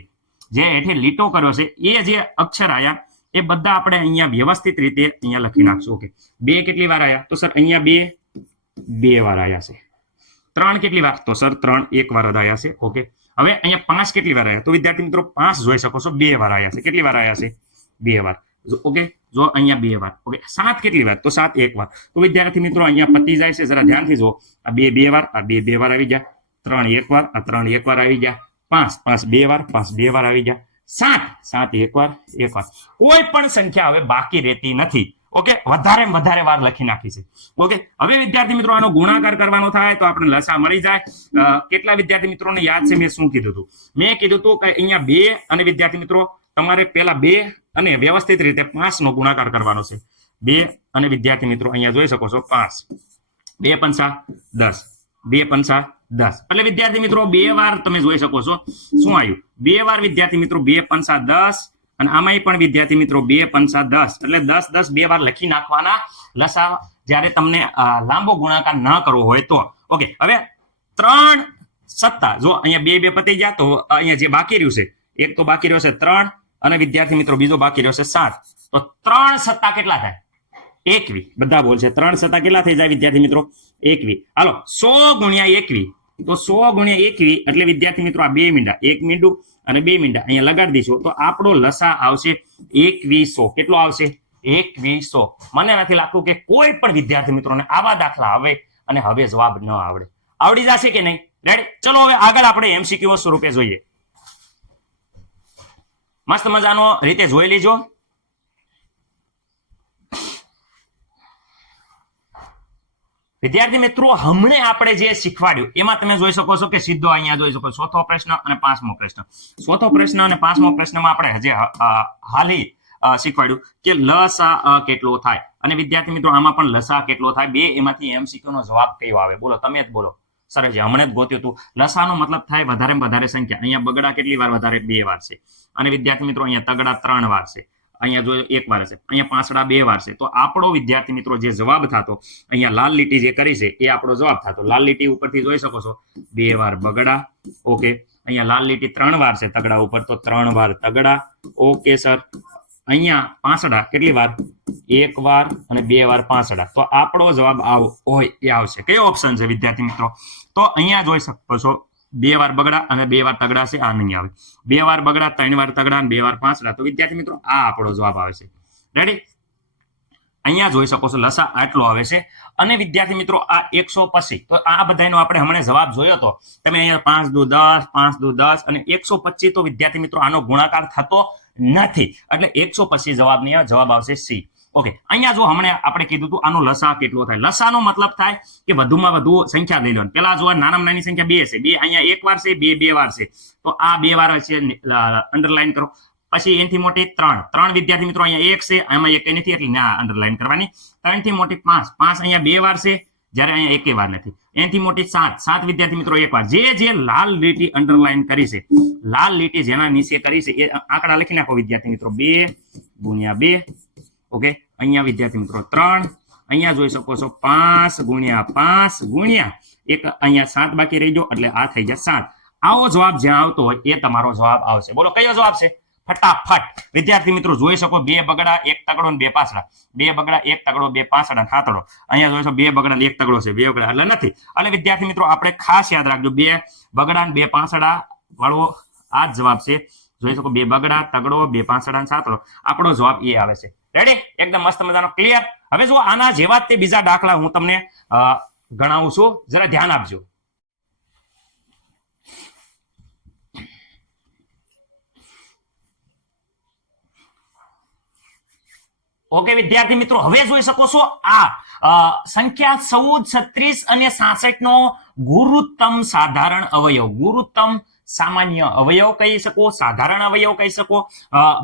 જે હેઠે લીટો કર્યો છે, એ જે અક્ષર આયા એ બધા આપણે અહીંયા વ્યવસ્થિત રીતે અહીંયા લખી નાખશું. ઓકે, 2 કેટલી વાર આયા? તો સર અહીંયા 2 વાર આયા છે. 3 કેટલી વાર? તો સર 3 એક વાર જ આવ્યા છે. ઓકે, હવે અહીંયા 5 કેટલી વાર આવ્યા? તો વિદ્યાર્થી મિત્રો 5 જોઈ શકો છો 2 વાર આવ્યા છે. કેટલી વાર આવ્યા છે? 2 વાર. ઓકે, જો અહીંયા 2 વાર. ઓકે, 7 કેટલી વાર? તો 7 એક વાર. તો વિદ્યાર્થી મિત્રો અહીંયા પતી જાય છે. જરા ધ્યાનથી જુઓ. આ 2 2 વાર, આ 2 2 વાર આવી ગયા. 3 એક વાર, આ 3 એક વાર આવી ગયા. 5 5 2 વાર, 5 2 વાર આવી ગયા. 7 7 એક વાર, એક વાર. કોઈ પણ સંખ્યા હવે બાકી રહેતી નથી. ઓકે, વધારે વધારે વાર લખી નાખી છે. ઓકે, હવે વિદ્યાર્થી મિત્રો આનો ગુણાકાર કરવાનો થાય તો આપણે લસા મળી જાય. કેટલા વિદ્યાર્થી મિત્રોને યાદ છે મેં શું કીધું હતું? મેં કીધું હતું કે અહીંયા 2 અને વિદ્યાર્થી મિત્રો તમારે પહેલા 2 અને વ્યવસ્થિત રીતે 5 નો ગુણાકાર કરવાનો છે. 2 અને વિદ્યાર્થી મિત્રો અહીંયા જોઈ શકો છો 5 2 પંચા 10 2 પંચા 10 એટલે વિદ્યાર્થી મિત્રો 2 વાર તમે જોઈ શકો છો શું આવ્યું? 2 વાર વિદ્યાર્થી મિત્રો 2 પંચા 10 અને આમાંય પણ વિદ્યાર્થી મિત્રો 2 પંચા 10 એટલે 10 10 2 વાર લખી નાખવાના લસા જ્યારે તમને લાંબો ગુણાકાર ન કરવો હોય તો. ઓકે, હવે 3 સત્તા જો અહીંયા 2 2 પતી ગયા તો અહીંયા જે બાકી રહ્યું છે એક તો બાકી રહ્યો છે 3 અને વિદ્યાર્થી મિત્રો બીજો બાકી રહ્યો છે 7. તો 3 સત્તા કેટલા થાય? 21. બધા બોલશે 3 સત્તા કેટલા થઈ જાય વિદ્યાર્થી મિત્રો? 21. હાલો 100 ગુણ્યા 21 તો 100 ગુણ્યા 21 એટલે વિદ્યાર્થી મિત્રો આ 2 મીંડા 1 મીંડું અને 2 મીંડા અહીંયા લગાડી દઈશું તો આપણો લસા આવશે 2100. કેટલો આવશે? 2100. મને નથી લાગતું કે કોઈ પણ વિદ્યાર્થી મિત્રોને આવા દાખલા આવે અને હવે જવાબ ન આવડે. આવડી જશે કે નહીં? રેડી? ચલો હવે આગળ આપણે એમસીક્યુ સ્વરૂપે જોઈએ. મસ્ત મજાનો રીતે જોઈ લેજો. વિદ્યાર્થી મિત્રો હમણે આપણે જે શીખવાડ્યું એમાં તમે જોઈ શકો છો કે સીધો અહીંયા જોઈ શકો ચોથો પ્રશ્ન અને પાંચમો પ્રશ્ન. ચોથો પ્રશ્ન અને પાંચમો પ્રશ્નમાં આપણે હજી હાલી શીખવાડ્યું કે લસા કેટલો થાય અને વિદ્યાર્થી મિત્રો આમાં પણ લસા કેટલો થાય. બે એમાંથી એમસીક્યુ નો જવાબ કયો આવે? બોલો, તમે જ બોલો. સર જે હમણે જ ગોત્યું હતું. લસાનો મતલબ થાય વધારે વધારે સંખ્યા. અહીંયા બગડા કેટલી વાર વધારે? 2 વાર છે. અને વિદ્યાર્થી મિત્રો અહીંયા તગડા 3 વાર છે. અહીંયા જો 1 વાર છે. અહીંયા પાંસડા 2 વાર છે. તો આપણો વિદ્યાર્થી મિત્રો જે જવાબ થતો અહીંયા લાલ લીટી જે કરી છે એ આપણો જવાબ થતો. લાલ લીટી ઉપરથી જોઈ શકો છો 2 વાર બગડા. ઓકે, અહીંયા લાલ લીટી 3 વાર છે તગડા ઉપર તો 3 વાર તગડા. ઓકે સર, અહીંયા પાંસડા કેટલી વાર? 1 વાર અને 2 વાર પાંસડા. તો આપણો જવાબ હોય એ આવશે. કયો ઓપ્શન છે વિદ્યાર્થી મિત્રો? તો અહીંયા જોઈ શકો છો 2 વાર બગડા અને 2 વાર તગડા છે. આ નહીં આવે. 2 વાર બગડા, 3 વાર તગડા અને 2 વાર પાંસડા. તો વિદ્યાર્થી મિત્રો આ આપણો જવાબ આવે છે. રેડી? અહીંયા જોઈ શકો છો લસા આટલો આવે છે. અને વિદ્યાર્થી મિત્રો આ 100 પછી તો આ બધાનો આપણે હમણાં જવાબ જોયો હતો. તમે અહીંયા 5 દુ 10 5 દુ 10 અને 125 તો વિદ્યાર્થી મિત્રો આનો ગુણાકાર થતો નથી. એટલે 100 પછી જવાબ આવશે સી. ઓકે, અહીંયા જો હમણાં આપણે કીધું હતું આનો લસા કેટલો થાય. લસાનો મતલબ થાય કે વધુમાં વધુ સંખ્યા લઈ લો. પેલા જો નાનામાં નાની સંખ્યા 2 છે. 2 અહીંયા 1 વાર છે, 2 વાર છે. તો આ 2 વાર છે, અંડરલાઈન કરો. પછી એનથી મોટી 3 વિદ્યાર્થી મિત્રો અહીંયા 1 છે, આમાં 1 નથી એટલે ના અંડરલાઈન કરવાની. 3 થી મોટી 5 અહીંયા 2 વાર છે, જ્યારે અહીંયા 1 વાર નથી. એનથી મોટી 7 વિદ્યાર્થી મિત્રો 1 વાર. જે લાલ લીટી અંડરલાઈન કરી છે, લાલ લીટી જેના નીચે કરી છે એ આંકડા લખી નાખો વિદ્યાર્થી મિત્રો. 2 ગુણ્યા 2. ઓકે, અહીંયા વિદ્યાર્થી મિત્રો 3, અહીંયા જોઈ શકો છો 5 ગુણ્યા 5 ગુણ્યા 1, અહીંયા 7 બાકી રહી ગયો એટલે આ થઈ જાય 7. આવો જવાબ જ્યાં આવતો હોય એ તમારો જવાબ આવશે. બોલો કયો જવાબ છે? ફટાફટ વિદ્યાર્થી મિત્રો જોઈ શકો 2 બગડા 1 તગડો અને 2 પાંસડા. 2 બગડા 1 તગડો 2 પાંસડા સાતડો. અહીંયા જોઈ શકો 2 બગડા 1 તગડો છે, 2 બગડા એટલે નથી. એટલે વિદ્યાર્થી મિત્રો આપણે ખાસ યાદ રાખજો 2 બગડા અને 2 પાંસડા વાળો આ જ જવાબ છે. જોઈ શકો 2 બગડા તગડો 2 પાંસડા સાતડો. આપણો જવાબ એ આવે છે. રેડી? એકદમ મસ્ત મજાનો ક્લિયર. હવે જો આના જેવા તે બીજા દાખલા હું તમને ગણાવું છું, જરા ધ્યાન આપજો. ઓકે વિદ્યાર્થી મિત્રો, હવે જોઈ શકો છો આ સંખ્યા 14, 36 અને 66 નો ગુરુત્તમ સાધારણ અવયવ. ગુરુત્તમ સામાન્ય અવયવ કહી શકો, સાધારણ અવયવ કહી શકો.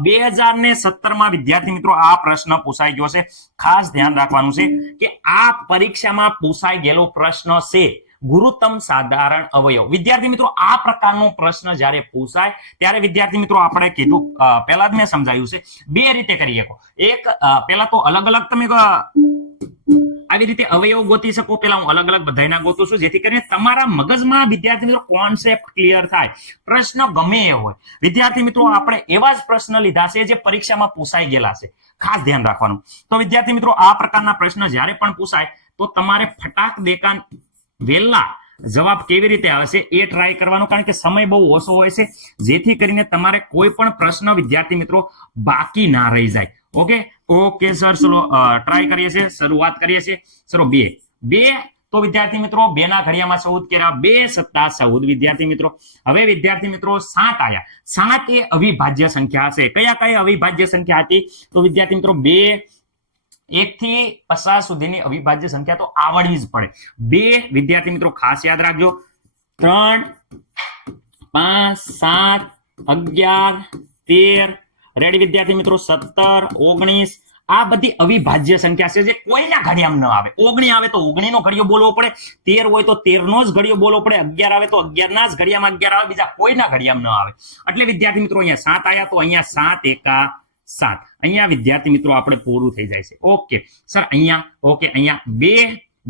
2017 માં વિદ્યાર્થી મિત્રો આ પ્રશ્ન પૂછાઈ ગયો છે. ખાસ ધ્યાન રાખવાનું છે કે આ પરીક્ષામાં પૂછાઈ ગયેલો પ્રશ્ન છે ગુરુત્તમ સાધારણ અવયવ. વિદ્યાર્થી મિત્રો આ પ્રકારનો પ્રશ્ન જ્યારે પૂછાય ત્યારે વિદ્યાર્થી મિત્રો આપણે કીધું પહેલા જ મેં સમજાયું છે 2 રીતે કરી શકો. એક પહેલા તો અલગ અલગ તમે આવી રીતે અવયવ ગોતી શકો. પેલા હું અલગ અલગ બધાના ગોતું છું જેથી કરીને તમારા મગજમાં વિદ્યાર્થી મિત્રો કોન્સેપ્ટ ક્લિયર થાય. પ્રશ્ન ગમે એ હોય વિદ્યાર્થી મિત્રો આપણે એવા જ પ્રશ્ન લીધા છે જે પરીક્ષામાં પૂછાઈ ગયેલા છે. ખાસ ધ્યાન રાખવાનું. તો વિદ્યાર્થી મિત્રો આ પ્રકારના પ્રશ્ન જ્યારે પણ પૂછાય તો તમારે ફટાક દેકાન વહેલા જવાબ કેવી રીતે આવશે એ ટ્રાય કરવાનો, કારણ કે સમય બહુ ઓછો હોય છે, જેથી કરીને તમારે કોઈ પણ પ્રશ્ન વિદ્યાર્થી મિત્રો બાકી ના રહી જાય. ઓકે સર, ચલો ટ્રાય કરીએ છીએ, શરૂઆત કરીએ છીએ. ચલો બે તો વિદ્યાર્થી મિત્રો 2 ના ઘડિયામાં 14 કર્યા, 2 સત્તા 14 વિદ્યાર્થી મિત્રો. હવે વિદ્યાર્થી મિત્રો 7 આયા. 7 એ અવિભાજ્ય સંખ્યા હશે. કયા અવિભાજ્ય સંખ્યા હતી? તો વિદ્યાર્થી મિત્રો 2 1 થી 50 સુધીની અવિભાજ્ય સંખ્યા તો આવડવી જ પડે. 2 વિદ્યાર્થી મિત્રો ખાસ યાદ રાખજો, 3 5 7 11 13 રેડી વિદ્યાર્થી મિત્રો 17 19 આ બધી અવિભાજ્ય સંખ્યા છે જે કોઈના ઘડિયામાં ન આવે. 19 આવે તો 19 નો ઘડિયો બોલવો પડે, 13 હોય તો 13 નો જ ઘડિયો બોલવો પડે, 11 આવે તો 11 ના જ ઘડિયામાં 11 આવે, બીજા કોઈના ઘડિયામાં ન આવે. એટલે વિદ્યાર્થી મિત્રો અહીંયા 7 આયા તો અહીંયા 7 એકા 7. અહીંયા વિદ્યાર્થી મિત્રો આપણે પૂરું થઈ જાય છે. ઓકે સર, અહીંયા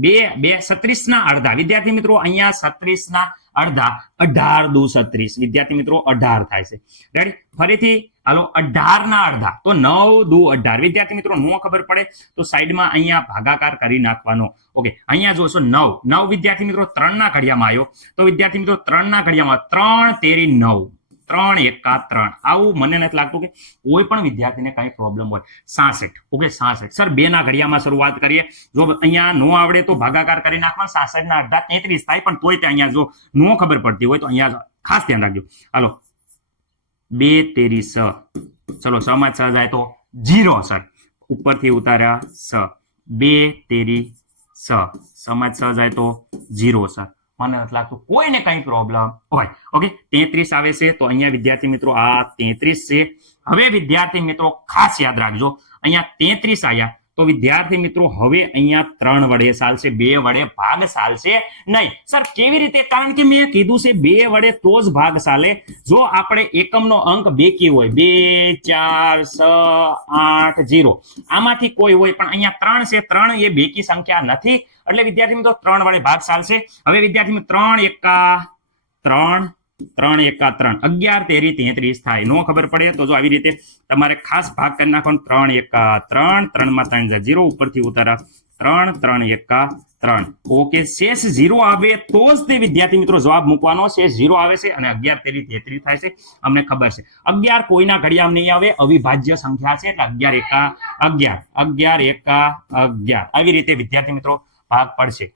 2 36 ના અડધા વિદ્યાર્થી મિત્રો, અહીંયા 36 ના અડધા 18 દુ 36 વિદ્યાર્થી મિત્રો 18 થાય છે. રેડી, ફરીથી હાલો 18 ના અડધા તો 9 દુ 18 વિદ્યાર્થી મિત્રો. નો ખબર પડે તો સાઈડમાં અહીંયા ભાગાકાર કરી નાખવાનો. ઓકે, અહીંયા જોશો 9 વિદ્યાર્થી મિત્રો 3 ના ઘડિયામાં આવ્યો તો વિદ્યાર્થી મિત્રો 3 ના ઘડિયામાં 3 તેરી 9 3 એકા 3. આવું મને નથી લાગતું કે કોઈ પણ વિદ્યાર્થીને કઈ પ્રોબ્લેમ હોય. 66. ઓકે 66 સર, 2 ના ઘડિયામાં શરૂઆત કરીએ. જો અહીંયા નો આવડે તો ભાગાકાર કરી નાખવા. 66 ના અડધા 33 થાય, પણ તોય ત્યાં અહીંયા જો નો ખબર પડતી હોય તો અહીંયા ખાસ ધ્યાન રાખજો. હાલો 2 તેરી 6. ચલો 6 માં 6 જાય તો 0 સર, ઉપરથી ઉતાર્યા 6. 2 તેરી 6. 6 માં 6 જાય તો 0 સર. મને નથી લાગતું કોઈને કઈ પ્રોબ્લેમ હોય. ઓકે 33 આવે છે તો અહીંયા વિદ્યાર્થી મિત્રો આ 33 છે. હવે વિદ્યાર્થી મિત્રો ખાસ યાદ રાખજો, અહીંયા 33 આયા તો વિદ્યાર્થી મિત્રો હવે અહીંયા 3 વડે ચાલશે, 2 વડે ભાગ ચાલશે નહીં. સર કેવી રીતે? કારણ કે મેં કીધું છે 2 વડે તો જ ભાગ ચાલે. જો આપણે એકમનો અંક બેકી હોય 2 4 6 8 0 આમાંથી કોઈ હોય, પણ અહીંયા 3 છે, 3 એ બેકી સંખ્યા નથી, એટલે વિદ્યાર્થી મિત્રો 3 વડે ભાગ ચાલશે. હવે વિદ્યાર્થી મિત્રો 3 એકા 3 3 એકા 3 11 તેરી 33 થાય. નો ખબર પડે તો જો આવી રીતે તમારે ખાસ ભાગ કરી નાખો. 3 એકા 3 3 માં 3 જાય 0, ઉપરથી ઉતારા 3 3 એકા 3. ઓકે, શેષ 0 આવે તો જ તે વિદ્યાર્થી મિત્રો જવાબ મૂકવાનો. શેષ 0 આવે છે અને 11 તેરી 33 થાય છે, અમને ખબર છે. 11 કોઈના ઘડિયામાં નહીં આવે, અવિભાજ્ય સંખ્યા છે, એટલે 11 એકા 11 11 એકા 11 આવી રીતે વિદ્યાર્થી મિત્રો ભાગ પડશે.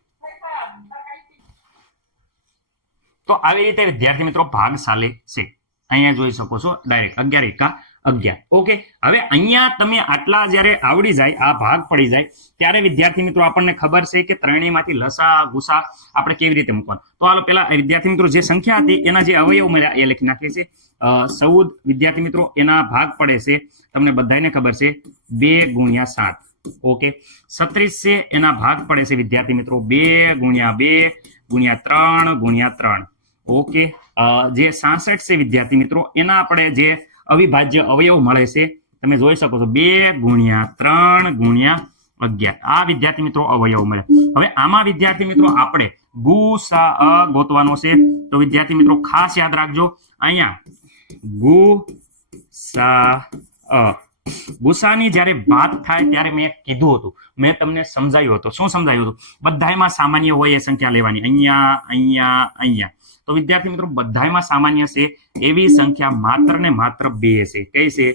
તો આવી રીતે વિદ્યાર્થી મિત્રો ભાગ ચાલે છે. અહીંયા જોઈ શકો છો ડાયરેક્ટ 11 એકા 11. ઓકે, હવે અહીંયા તમે આટલા જ્યારે આવડી જાય, આ ભાગ પડી જાય, ત્યારે વિદ્યાર્થી મિત્રો આપણને ખબર છે કે ત્રણેયમાંથી લસા ગુસા આપણે કેવી રીતે મૂકવાનું. તો હાલો પેલા વિદ્યાર્થી મિત્રો જે સંખ્યા હતી એના જે અવયવ મળ્યા એ લખી નાખીએ છીએ. 14 વિદ્યાર્થી મિત્રો એના ભાગ પડે છે, તમને બધાને ખબર છે 2 ગુણ્યા 7. ઓકે, 36 છે એના ભાગ પડે છે વિદ્યાર્થી મિત્રો 2 ગુણ્યા 2 ગુણ્યા 3 ગુણ્યા 3. ઓકે, જે 66 છે વિદ્યાર્થી મિત્રો એના આપણે જે અવિભાજ્ય અવયવ મળે છે તમે જોઈ શકો છો 2 ગુણ્યા 3 ગુણ્યા 11. આ વિદ્યાર્થી મિત્રો અવયવ મળે. હવે આમાં વિદ્યાર્થી મિત્રો આપણે ગુસા ગોતવાનો છે, તો વિદ્યાર્થી મિત્રો ખાસ યાદ રાખજો, અહીંયા ગુસાની જ્યારે વાત થાય ત્યારે મેં કીધું હતું, મેં તમને સમજાવ્યું હતું. શું સમજાવ્યું હતું? બધાયમાં સામાન્ય હોય એ સંખ્યા લેવાની. અહીંયા તો વિદ્યાર્થી મિત્રો બધાયમાં સામાન્ય છે એવી સંખ્યા માત્ર ને માત્ર 2 છે. કઈ છે?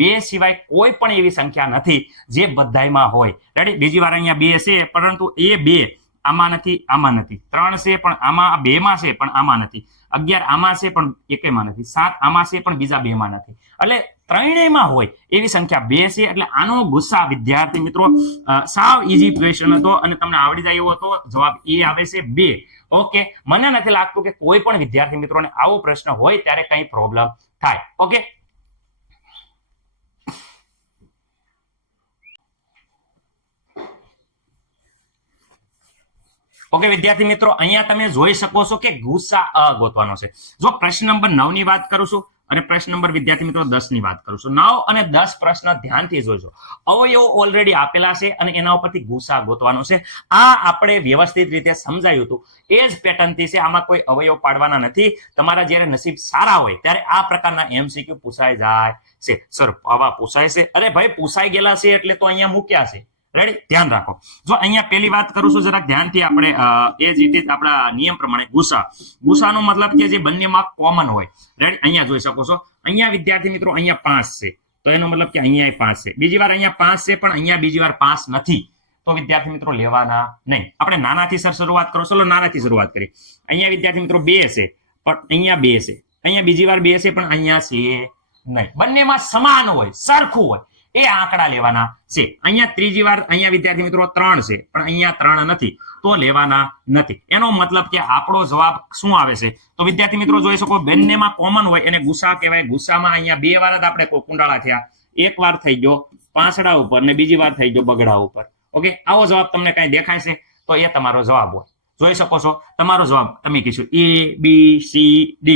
2 સિવાય કોઈ પણ એવી સંખ્યા નથી જે બધાયમાં હોય. રેડી, બીજી વાર અહીંયા 2 છે, પરંતુ એ 2 આમાં નથી, આમાં નથી. 3 છે પણ આમાં 2 માં છે, પણ આમાં નથી. 11 આમાં છે પણ એકેમાં નથી. 7 આમાં છે પણ બીજા 2 માં નથી. એટલે ત્રણેયમાં હોય એવી સંખ્યા 2 છે. એટલે આનો ગુસ્સા વિદ્યાર્થી મિત્રો સાવ ઈઝી ક્વેશ્ચન હતો અને તમને આવડી જાય એવો હતો. જવાબ એ આવે છે 2. ઓકે, મને નથી લાગતું કે કોઈ પણ વિદ્યાર્થી મિત્રોને આવો પ્રશ્ન હોય ત્યારે કઈ પ્રોબ્લેમ થાય. ઓકે, ઓકે વિદ્યાર્થી મિત્રો અહીંયા તમે જોઈ શકો છો કે ગુસા ગોતવાનો છે. જો પ્રશ્ન નંબર 9 ની વાત કરું છું અને પ્રશ્ન નંબર વિદ્યાર્થી મિત્રો 10 ની વાત કરું છું. 9 અને 10 પ્રશ્ન ધ્યાનથી જોજો. અવયવો ઓલરેડી આપેલા છે અને એના ઉપરથી ગુસા ગોતવાનો છે. આ આપણે વ્યવસ્થિત રીતે સમજાયું હતું એ જ પેટર્નથી છે. આમાં કોઈ અવયવ પાડવાના નથી. તમારા જ્યારે નસીબ સારા હોય ત્યારે આ પ્રકારના MCQ પૂછાઈ જાય છે. સર આવા પૂછાય છે? અરે ભાઈ પૂછાઈ ગયેલા છે એટલે તો અહીંયા મૂક્યા છે. રેડી, ધ્યાન રાખો. જો અહીંયા પેલી વાત કરું છું જરાક ધ્યાનથી આપણે એ જ રીતે આપણા નિયમ પ્રમાણે ગુસાનો મતલબ કે જે બંનેમાં કોમન હોય. રેડી, અહીંયા જોઈ શકો છો. અહીંયા વિદ્યાર્થી મિત્રો અહીંયા 5 છે, તો એનો મતલબ કે અહીંયા 5 છે. બીજી વાર અહીંયા 5 છે, પણ અહીંયા બીજી વાર 5 નથી, તો વિદ્યાર્થી મિત્રો લેવાના નહીં. આપણે નાનાથી શરૂઆત કરો. ચલો નાનાથી શરૂઆત કરીએ. અહીંયા વિદ્યાર્થી મિત્રો 2 છે, પણ અહીંયા 2 છે. અહીંયા બીજી વાર 2 છે, પણ અહીંયા છે નહીં. બંનેમાં સમાન હોય, સરખું હોય, એ આંકડા લેવાના છે. અહીંયા ત્રીજી વાર અહીંયા વિદ્યાર્થી મિત્રો 3 છે, પણ અહીંયા 3 નથી, તો લેવાના નથી. એનો મતલબ કે આપણો જવાબ શું આવે છે? તો વિદ્યાર્થી મિત્રો જોઈ શકો બંનેમાં કોમન હોય એને ગુસા કહેવાય. ગુસામાં અહીંયા 2 વાર જ આપણે કુંડાળા થયા. એક વાર થઈ ગયો પાંસડા ઉપર ને બીજી વાર થઈ ગયો બગડા ઉપર. ઓકે, આવો જવાબ તમને કઈ દેખાય છે તો એ તમારો જવાબ હોય. જોઈ શકો છો તમારો જવાબ તમે કીધું ABCD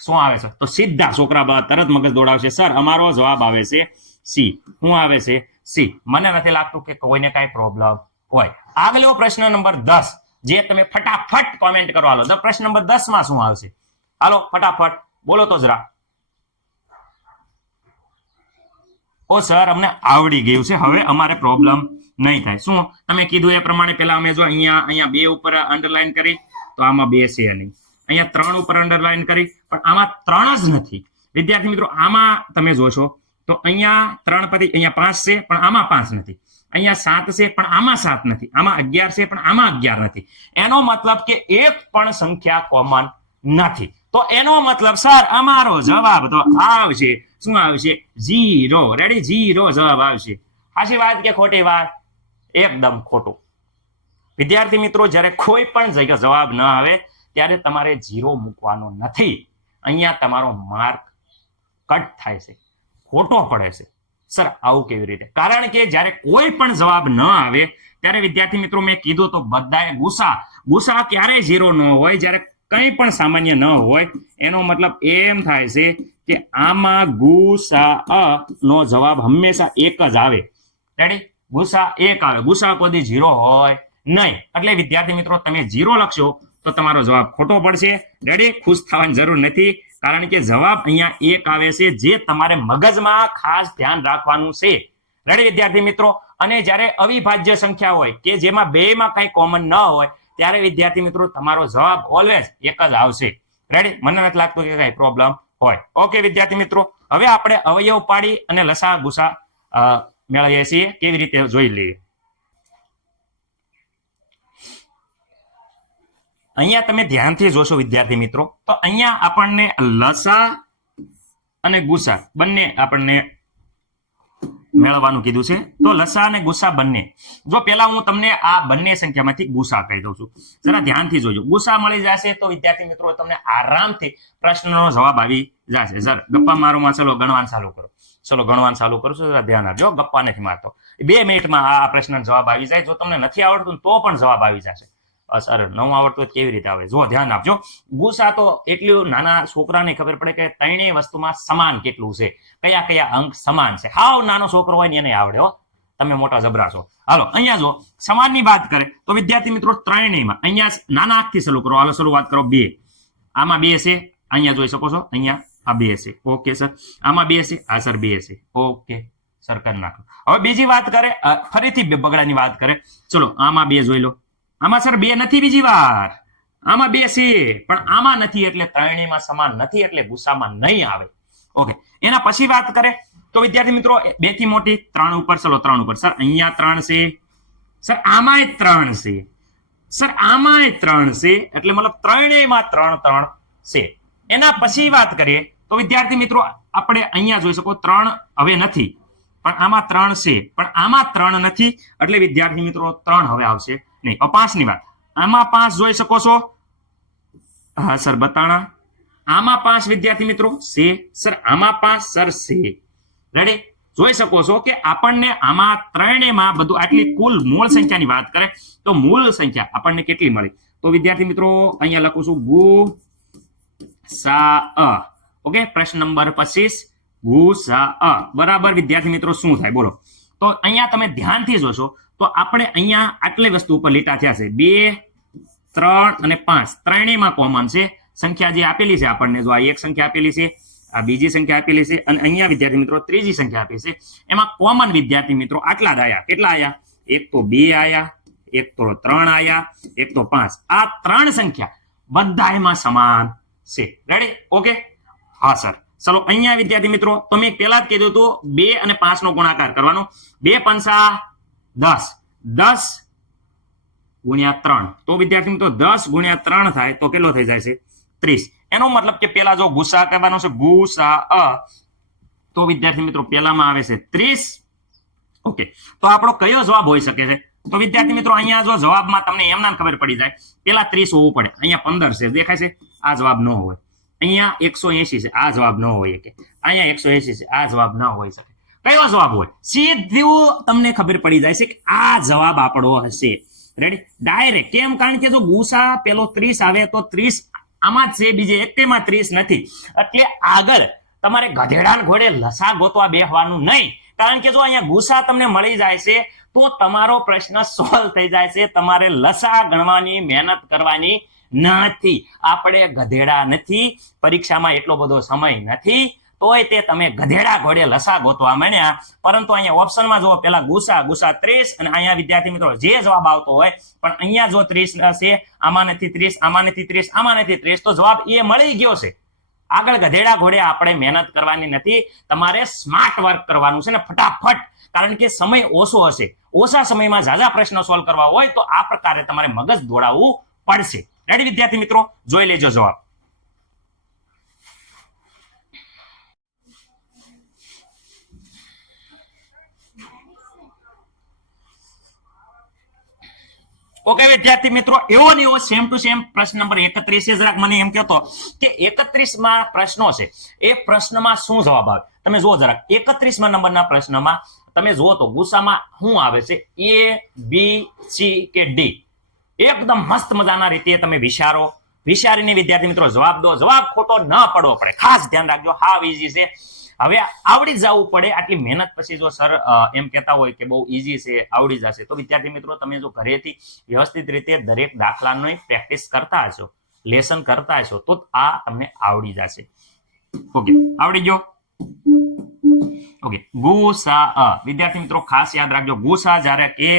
શું આવે છે? તો સીધા છોકરા તરત મગજ દોડાવશે, સર અમારો જવાબ આવે છે C. શું આવે છે? C. મને નથી લાગતું કે કોઈને કઈ પ્રોબ્લેમ હોય. આગલો પ્રશ્ન નંબર 10 જે તમે ફટાફટ કોમેન્ટ કરો. હાલો, પ્રશ્ન નંબર 10 માં શું આવશે? હાલો ફટાફટ બોલો તો જરા. ઓ સર અમને આવડી ગયું છે, હવે અમારે પ્રોબ્લેમ નહીં થાય. શું તમે કીધું એ પ્રમાણે પેલા અમે જો અહીંયા 2 ઉપર અંડરલાઈન કરી તો આમાં 2 છે નહીં. અહીંયા 3 ઉપર અંડરલાઈન કરી પણ આમાં 3 જ નથી. વિદ્યાર્થી મિત્રો આમાં તમે જોશો તો અહીંયા 3 પછી અહીંયા 5 છે, પણ આમાં 5 નથી. અહીંયા 7 છે, પણ આમાં 7 નથી. આમાં 11 છે, પણ આમાં 11 નથી. એનો મતલબ કે એક પણ સંખ્યા કોમન નથી. તો એનો મતલબ સર અમારો જવાબ તો આવશે શું આવશે? 0. રેડી, 0 જવાબ આવશે. સાચી વાત કે ખોટી વાત? એકદમ ખોટું. વિદ્યાર્થી મિત્રો જ્યારે કોઈ પણ જગ્યા જવાબ ન આવે ત્યારે તમારે 0 મૂકવાનો નથી. અહીંયા તમારો માર્ક કટ થાય છે, ખોટો પડે છે. સર આવું કેવી રીતે? કારણ કે જ્યારે કોઈ પણ જવાબ ન આવે ત્યારે વિદ્યાર્થી મિત્રો મેં કીધું તો બધાએ ગુસા ક્યારેય 0 ન હોય. જ્યારે કંઈ પણ સામાન્ય ન હોય એનો મતલબ એમ થાય છે કે આમાં ગુસા નો જવાબ હંમેશા 1 જ આવે. રેડી, ગુસા 1 આવે. ગુસા કોઈ 0 હોય નહીં. એટલે વિદ્યાર્થી મિત્રો તમે 0 લખશો તો તમારો જવાબ ખોટો પડશે. રેડી, ખુશ થવાની જરૂર નથી, કારણ કે જવાબ અહીંયા 1 આવે છે, જે તમારે મગજમાં ખાસ ધ્યાન રાખવાનું છે. રેડી વિદ્યાર્થી મિત્રો. અને જ્યારે અવિભાજ્ય સંખ્યા હોય કે જેમાં બેમાં કંઈ કોમન ન હોય ત્યારે વિદ્યાર્થી મિત્રો તમારો જવાબ ઓલવેઝ 1 જ આવશે. રેડી, મને નથી લાગતું કે કઈ પ્રોબ્લેમ હોય. ઓકે વિદ્યાર્થી મિત્રો, હવે આપણે અવયવ પાડી અને લસા ગુસા મેળવીએ છીએ. કેવી રીતે જોઈ લઈએ. અહીંયા તમે ધ્યાનથી જોશો વિદ્યાર્થી મિત્રો, તો અહીંયા આપણને લસા અને ગુસા બંને આપણને મેળવવાનું કીધું છે. તો લસા અને ગુસા બંને, જો પેલા હું તમને આ બંને સંખ્યામાંથી ગુસા કહી દઉં છું, જરા ધ્યાનથી જોજો. ગુસા મળી જશે તો વિદ્યાર્થી મિત્રો તમને આરામથી પ્રશ્નનો જવાબ આવી જશે. સર ગપ્પા મારોમાં ચલો ગણવાનું ચાલુ કરો. ચલો ગણવાનું ચાલુ કરું છું, જરા ધ્યાન આપજો. ગપ્પા નથી મારતો. 2 મિનિટમાં આ પ્રશ્નનો જવાબ આવી જાય. જો તમને નથી આવડતું તો પણ જવાબ આવી જશે. સર ન આવડતું કેવી રીતે આવે? જો ધ્યાન આપજો. ગુસા તો એટલું નાના છોકરાને ખબર પડે કે ત્રણેય વસ્તુમાં સમાન કેટલું છે, કયા કયા અંક સમાન છે. હાવ નાનો છોકરો હોય ને એને આવડે હો, તમે મોટા જબરા છો. હાલો અહીંયા જો સમાનની વાત કરે તો વિદ્યાર્થી મિત્રો ત્રણેયમાં અહીંયા નાના અંકથી શરૂ કરો. હાલો શરૂઆત કરો. 2 આમાં 2 છે, અહીંયા જોઈ શકો છો. અહીંયા આ 2 છે. Okay sir. આમાં 2 છે, આ સર 2 છે. ઓકે સર કરી નાખો. હવે બીજી વાત કરે, ફરીથી બગડાની વાત કરે. ચલો આમાં 2 જોઈ લો. આમાં સર 2 નથી. બીજી વાર આમાં 2 છે, પણ આમાં નથી, એટલે ત્રણેયમાં સમાન નથી, એટલે ગુસામાં નહીં આવે. ઓકે, એના પછી વાત કરે તો વિદ્યાર્થી મિત્રો 2 થી મોટી 3 ઉપર. ચલો 3 ઉપર. સર અહીંયા 3 છે, સર આમાંય 3 છે, સર આમાંય 3 છે, એટલે મતલબ ત્રણેયમાં 3 3 છે. એના પછી વાત કરીએ તો વિદ્યાર્થી મિત્રો આપણે અહીંયા જોઈ શકો 3 હવે નથી, પણ આમાં 3 છે, પણ આમાં 3 નથી, એટલે વિદ્યાર્થી મિત્રો 3 હવે આવશે નહીં. 5 ની વાત, આમાં 5 જોઈ શકો છો. હા સર બતાણા. આમાં 5 વિદ્યાર્થી મિત્રો છે, સર આમાં 5 સર છે. રેડી, જોઈ શકો છો કે આપણને આમાં ત્રણેયમાં બધું આટલી કુલ મૂળ સંખ્યાની વાત કરે તો મૂળ સંખ્યા આપણને કેટલી મળી? તો વિદ્યાર્થી મિત્રો અહીંયા લખું છું ગુસા. ઓકે, પ્રશ્ન નંબર 25 ગુસા બરાબર વિદ્યાર્થી મિત્રો શું થાય બોલો? તો અહીંયા તમે ધ્યાનથી જોશો તો આપણે અહીંયા આટલી વસ્તુ ઉપર લીટા થયા છે. 2 3 અને 5 ત્રણેયમાં કોમન છે. સંખ્યા જે આપેલી છે આપણને, જો આ એક સંખ્યા આપેલી છે, આ બીજી સંખ્યા આપેલી છે, અને અહીંયા વિદ્યાર્થી મિત્રો ત્રીજી સંખ્યા આપી છે. એમાં કોમન વિદ્યાર્થી મિત્રો આટલા જ આયા. કેટલા આયા? એક તો 2 આયા, એક તો 3 આયા, એક તો 5. આ 3 સંખ્યા બધાયમાં સમાન છે. રેડી? ઓકે, હા સર. ચલો અહીંયા વિદ્યાર્થી મિત્રો તો મેં પહેલા જ કીધું હતું 2 અને 5 નો ગુણાકાર કરવાનો. 2 પંચા 10, 10 ગુણ્યા 3. તો વિદ્યાર્થી મિત્રો 10 ગુણ્યા 3 થાય તો કેટલો થઈ જાય છે? 30. એનો મતલબ કે પેલા જો ગુસા કરવાનો છે, ગુસા તો વિદ્યાર્થી મિત્રો પેલામાં આવે છે 30. ઓકે, તો આપણો કયો જવાબ હોઈ શકે છે? તો વિદ્યાર્થી મિત્રો અહીંયા જો જવાબમાં તમને એમ ના ખબર પડી જાય, પેલા 30 હોવું પડે. અહીંયા 15 છે, દેખાય છે? આ જવાબ ન હોય. અહીંયા 180 છે, આ જવાબ ન હોય. કે અહીંયા 180 છે, આ જવાબ ન હોઈ શકે. કયો જવાબ હોય? સીધું તમને ખબર પડી જાય છે કે આ જવાબ આપણો હશે. રેડી? ડાયરેક્ટ. કેમ? કારણ કે જો ગુસા પેલો 30 આવે તો 30 આમાં જ છે, બીજે એકેયમાં 30 નથી. એટલે આગળ તમારે ગધેડાના ઘોડે લસા ગોતવા બેસવાનું નહીં. કારણ કે જો અહીંયા ગુસા તમને મળી જાય છે તો તમારો પ્રશ્ન સોલ્વ થઈ જાય છે. તમારે લસા ગણવાની મહેનત કરવાની નથી. આપણે ગધેડા નથી, પરીક્ષામાં એટલો બધો સમય નથી, તોય તે તમે ગધેડા ઘોડે લસા ગોતવા માંડ્યા. પરંતુ અહીંયા ઓપ્શનમાં જો પેલા ગુસા 30 અને અહીંયા વિદ્યાર્થી મિત્રો જે જવાબ આવતો હોય, પણ અહીંયા જો 30 છે, આમાં નથી 30, આમાં નથી 30, આમાં નથી 30, તો જવાબ એ મળી ગયો છે. આગળ ગધેડા ઘોડે આપણે મહેનત કરવાની નથી, તમારે સ્માર્ટ વર્ક કરવાનું છે ને ફટાફટ. કારણ કે સમય ઓછો હશે, ઓછા સમયમાં ઝાઝા પ્રશ્નો સોલ્વ કરવા હોય તો આ પ્રકારે તમારે મગજ દોડાવવું પડશે. રેડી વિદ્યાર્થી મિત્રો? જોઈ લેજો જવાબ. ઓકે વિદ્યાર્થી મિત્રો, એવો ને એવો સેમ ટુ સેમ પ્રશ્ન નંબર 31 છે. જરાક મને એમ કહેતો કે 31 માં પ્રશ્નો છે, એ પ્રશ્નમાં શું જવાબ આવે તમે જુઓ જરાક. 31 નંબરના પ્રશ્નમાં તમે જુઓ તો ગુસામાં શું આવે છે? A, B, C કે D? એકદમ મસ્ત મજાના રીતે તમે વિચારીને વિદ્યાર્થી મિત્રો જવાબ દો. જવાબ ખોટો ન પડવો પડે, ખાસ ધ્યાન રાખજો. હાવ ઈઝી છે. હવે આવડી જવું પડે. આટલી મહેનત પછી જો સર એમ કહેતા હોય કે બહુ ઈઝી છે, આવડી જશે, તો વિદ્યાર્થી મિત્રો તમે જો ઘરેથી વ્યવસ્થિત રીતે દરેક દાખલાની પ્રેક્ટિસ કરતા હશો, લેસન કરતા હશો, તો આ તમને આવડી જશે. ઓકે, આવડી ગયો? ઓકે, ગુસા. વિદ્યાર્થી મિત્રો ખાસ યાદ રાખજો, ગુસા જ્યારે કે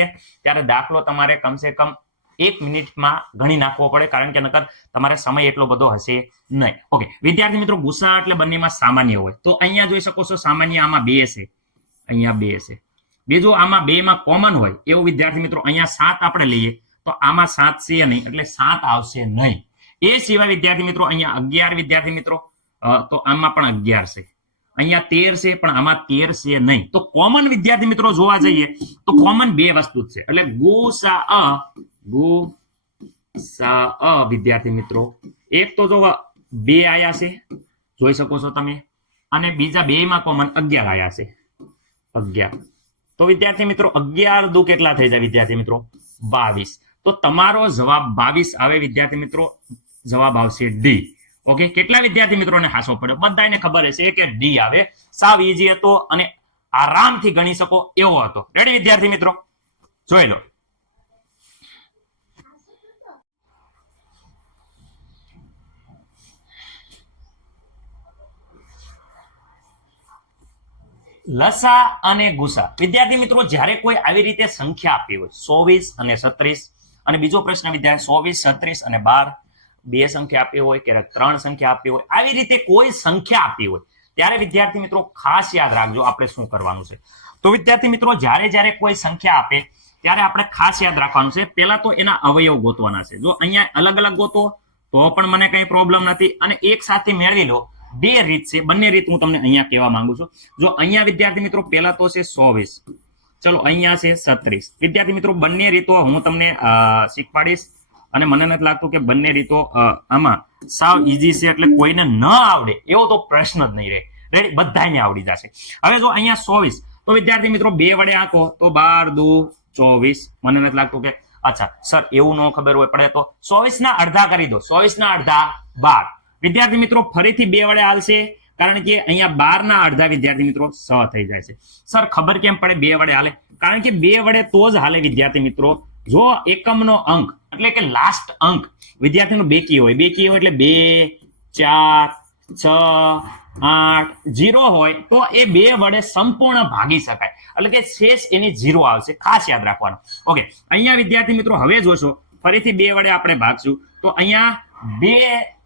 ત્યારે દાખલો તમારે કમસે કમ 1 મિનિટમાં ગણી નાખવો પડે, કારણ કે નકર તમારે સમય એટલો બધો હશે નહીં. ઓકે વિદ્યાર્થી મિત્રો, ગુસા એટલે બંનેમાં સામાન્ય હોય. તો અહીંયા જોઈ શકો છો સામાન્ય આમાં 2 છે, અહીંયા 2 છે. બીજું આમાં 2 માં કોમન હોય એવું વિદ્યાર્થી મિત્રો અહીંયા 7 આપણે લઈએ તો આમાં 7 છે નહીં, એટલે 7 આવશે નહીં. એ સિવાય વિદ્યાર્થી મિત્રો અહીંયા 11 વિદ્યાર્થી મિત્રો, તો આમાં પણ 11 છે. અહીંયા 13 છે, પણ આમાં 13 છે નહીં. તો કોમન વિદ્યાર્થી મિત્રો જોવા જઈએ તો કોમન 2 વસ્તુ જ છે. એટલે ગુસા વિદ્યાર્થી મિત્રો, એક તો જો 2 આયા છે, જોઈ શકો છો તમે, અને બીજા 2 માં કોમન 11 આયા છે, 11. તો વિદ્યાર્થી મિત્રો 11 દુ કેટલા થઈ જાય વિદ્યાર્થી મિત્રો? 22. તો તમારો જવાબ 22 આવે વિદ્યાર્થી મિત્રો. જવાબ આવશે ડી. ઓકે, કેટલા વિદ્યાર્થી મિત્રોને હાસો પડ્યો? બધાને ખબર હશે કે ડી આવે. સાવ ઈઝી હતો અને આરામથી ગણી શકો એવો હતો. રેડી વિદ્યાર્થી મિત્રો? જોઈ લો. લસા અને ગુસા. વિદ્યાર્થી મિત્રો જ્યારે કોઈ આવી રીતે સંખ્યા આપી હોય 24 અને 36, અને બીજો પ્રશ્ન વિદ્યાર્થી 24, 36 અને 12, 2 સંખ્યા આપી હોય કે 3 સંખ્યા આપી હોય, આવી રીતે કોઈ સંખ્યા આપી હોય ત્યારે વિદ્યાર્થી મિત્રો ખાસ યાદ રાખજો આપણે શું કરવાનું છે. તો વિદ્યાર્થી મિત્રો જ્યારે કોઈ સંખ્યા આપે ત્યારે આપણે ખાસ યાદ રાખવાનું છે, પહેલા તો એના અવયવ ગોતવાના છે. જો અહીંયા અલગ અલગ ગોતો તો પણ મને કઈ પ્રોબ્લેમ નથી, અને એક સાથે મેળવી લો. 2 રીત છે, બંને રીત હું તમને અહીંયા કહેવા માંગુ છું. જો અહીંયા વિદ્યાર્થી મિત્રો પહેલા તો છે 24, ચલો અહીંયા છે 36. વિદ્યાર્થી મિત્રો બંને રીતો હું તમને શીખવાડીશ, અને મને નથી લાગતું કે બંને રીતો આમાં સાવ ઈઝી છે, એટલે કોઈને ન આવડે એવો તો પ્રશ્ન જ નહીં રહે. રેડી? બધાને આવડી જશે. હવે જો અહીંયા 24, તો વિદ્યાર્થી મિત્રો 2 વડે આંકો તો 12 દુ 24. મને નથી લાગતું કે અચ્છા સર એવું ન ખબર હોય પડે તો 24 ના અડધા કરી દો. 24 ના અડધા 12. વિદ્યાર્થી મિત્રો ફરીથી 2 વડે હાલશે, કારણ કે અહીંયા 12 ના અડધા વિદ્યાર્થી મિત્રો 6 થઈ જાય છે. સર ખબર કેમ પડે 2 વડે હાલે? કારણ કે 2 વડે તો જ હાલે વિદ્યાર્થી મિત્રો જો એકમનો અંક એટલે કે લાસ્ટ અંક વિદ્યાર્થીનો બેકી હોય. બેકી હોય એટલે 2, 4, 6 8 0 હોય તો એ 2 વડે સંપૂર્ણ ભાગી શકાય, એટલે કે શેષ એની 0 આવશે, ખાસ યાદ રાખવાનું. ઓકે, અહીંયા વિદ્યાર્થી મિત્રો હવે જોશો ફરીથી 2 વડે આપણે ભાગશું તો અહીંયા 2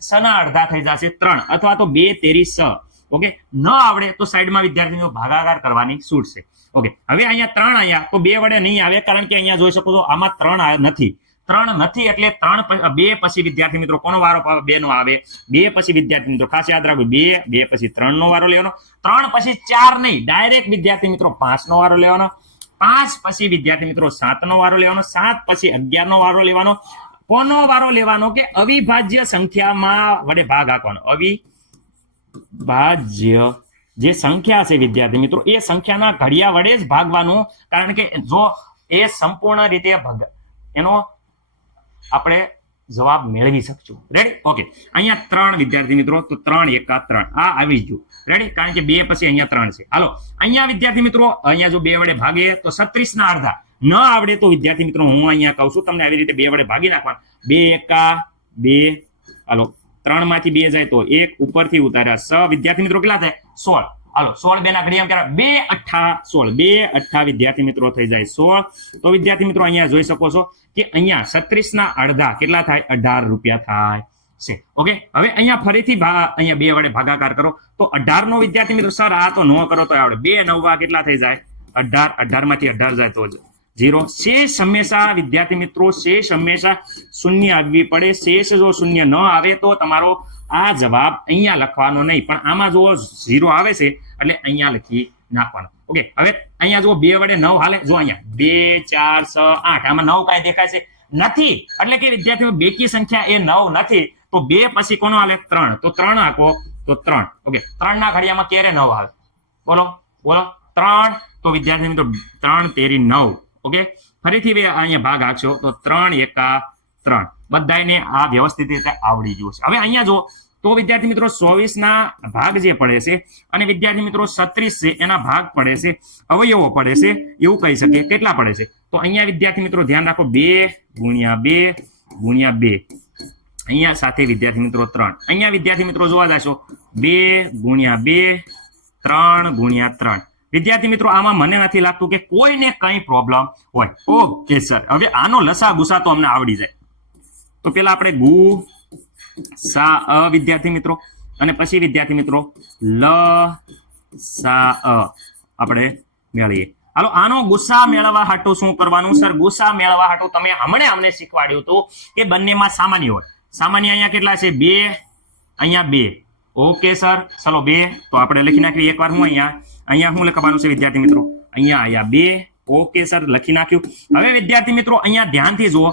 સના અડધા થઈ જશે 3, અથવા તો 2 તેરી 6. ઓકે, ન આવડે તો સાઈડમાં વિદ્યાર્થી મિત્રો ભાગાકાર કરવાની છૂટ છે. ઓકે, હવે અહીંયા 3 અહીંયા તો 2 વડે નહીં આવે, કારણ કે અહીંયા જોઈ શકો છો આમાં 3 નથી. 3 નથી એટલે 2 પછી વિદ્યાર્થી મિત્રો કોનો વારો આવે? 2 નો આવે. 2 પછી વિદ્યાર્થી મિત્રો ખાસ યાદ રાખો 2 પછી 3 નો વારો લેવાનો. 3 પછી 4 નહીં, ડાયરેક્ટ વિદ્યાર્થી મિત્રો 5 નો વારો લેવાનો. 5 પછી વિદ્યાર્થી મિત્રો 7 નો વારો લેવાનો. 7 પછી 11 નો વારો લેવાનો. કોનો વારો લેવાનો? કે અવિભાજ્ય સંખ્યામાં વડે ભાગ આપવાનો. અવિભાજ્ય જે સંખ્યા છે વિદ્યાર્થી મિત્રો એ સંખ્યાના ઘડિયા વડે જ ભાગવાનું, કારણ કે જો એ સંપૂર્ણ રીતે એનો આપણે જવાબ મેળવી શકશું. રેડી? ઓકે, અહીંયા 3 વિદ્યાર્થી મિત્રો તો 3 એકા 3 આ આવી ગયું. રેડી? કારણ કે 2 પછી અહીંયા 3 છે. હાલો, અહીંયા વિદ્યાર્થી મિત્રો અહીંયા જો 2 વડે ભાગે તો 36 ના અડધા. ન આવડે તો વિદ્યાર્થી મિત્રો હું અહીંયા કહું છું તમને આવી રીતે 2 વડે ભાગી નાખવાનું. 2 એકા 2. હાલો, 3 માંથી 2 જાય તો 1 ઉપરથી ઉતાર્યા 6. વિદ્યાર્થી મિત્રો કેટલા થાય? 16. હાલો, 16 2 ના ઘડિયા કર્યા 2 8 16. 2 8 વિદ્યાર્થી મિત્રો થઈ જાય 16. તો વિદ્યાર્થી મિત્રો અહીંયા જોઈ શકો છો કે અહીંયા 36 ના અડધા કેટલા થાય? 18 રૂપિયા થાય છે. ઓકે, હવે અહીંયા ફરીથી અહીંયા 2 વડે ભાગાકાર કરો તો 18 નો વિદ્યાર્થી મિત્રો સર આ તો ન કરો તો આવડે. 2 9 કેટલા થઈ જાય? 18. 18 માંથી 18 જાય તો 0. શેષ હંમેશા વિદ્યાર્થી મિત્રો શેષ હંમેશા શૂન્ય આવવી પડે. શેષ જો શૂન્ય ન આવે તો તમારો આ જવાબ અહીંયા લખવાનો નહીં, પણ આમાં જો 0 આવે છે એટલે અહીંયા લખી નાખવાનો. ઓકે, હવે અહીંયા જો 2 વડે 9 હાલે. જો અહીંયા 2 4 6 8 આમાં 9 કાંઈ દેખાય છે? નથી. એટલે કે વિદ્યાર્થીઓ બેકી સંખ્યા એ 9 નથી, તો 2 પછી કોનો હાલે? 3. તો 3 આખો તો 3. ઓકે, 3 ના ઘડિયામાં ક્યારે 9 આવે? બોલો બોલો. 3 તો વિદ્યાર્થી મિત્રો 3 તેરી 9. ઓકે, ફરીથી અહીંયા ભાગ આપશો તો 3 એકા 3. બધાને આ વ્યવસ્થિત રીતે આવડી ગયું છે. હવે અહીંયા જો તો વિદ્યાર્થી મિત્રો 24 ના ભાગ જે પડે છે અને વિદ્યાર્થી મિત્રો 36 છે એના ભાગ પડે છે, અવયવો પડે છે એવું કહી શકીએ. કેટલા પડે છે? તો અહીંયા વિદ્યાર્થી મિત્રો ધ્યાન રાખો 2 ગુણ્યા 2 ગુણ્યા 2. અહીંયા સાથે વિદ્યાર્થી મિત્રો 3. અહીંયા વિદ્યાર્થી મિત્રો જોવા જશો 2 ગુણ્યા 2 3 ગુણ્યા 3. વિદ્યાર્થી મિત્રો આમાં મને નથી લાગતું કે કોઈને કઈ પ્રોબ્લેમ હોય. ઓકે સર, હવે આનો લસા ગુસા તો અમને આવડી જાય. તો પેલા આપણે ગુસા વિદ્યાર્થી મિત્રો અને પછી વિદ્યાર્થી મિત્રો લસા આપણે મેળવીએ. હાલો, આનો ગુસા મેળવવા હાટુ શું કરવાનું? સર ગુસા મેળવવા હાટુ તમે અમને શીખવાડ્યું હતું કે બંનેમાં સામાન્ય હોય. સામાન્ય અહીંયા કેટલા છે? 2, અહીંયા 2. ઓકે સર, ચલો 2 તો આપણે લખી નાખીએ એકવાર. હું અહીંયા શું લખવાનું છે વિદ્યાર્થી મિત્રો? અહીંયા 2. ઓકે સર, લખી નાખ્યું. હવે વિદ્યાર્થી મિત્રો અહીંયા ધ્યાનથી જુઓ,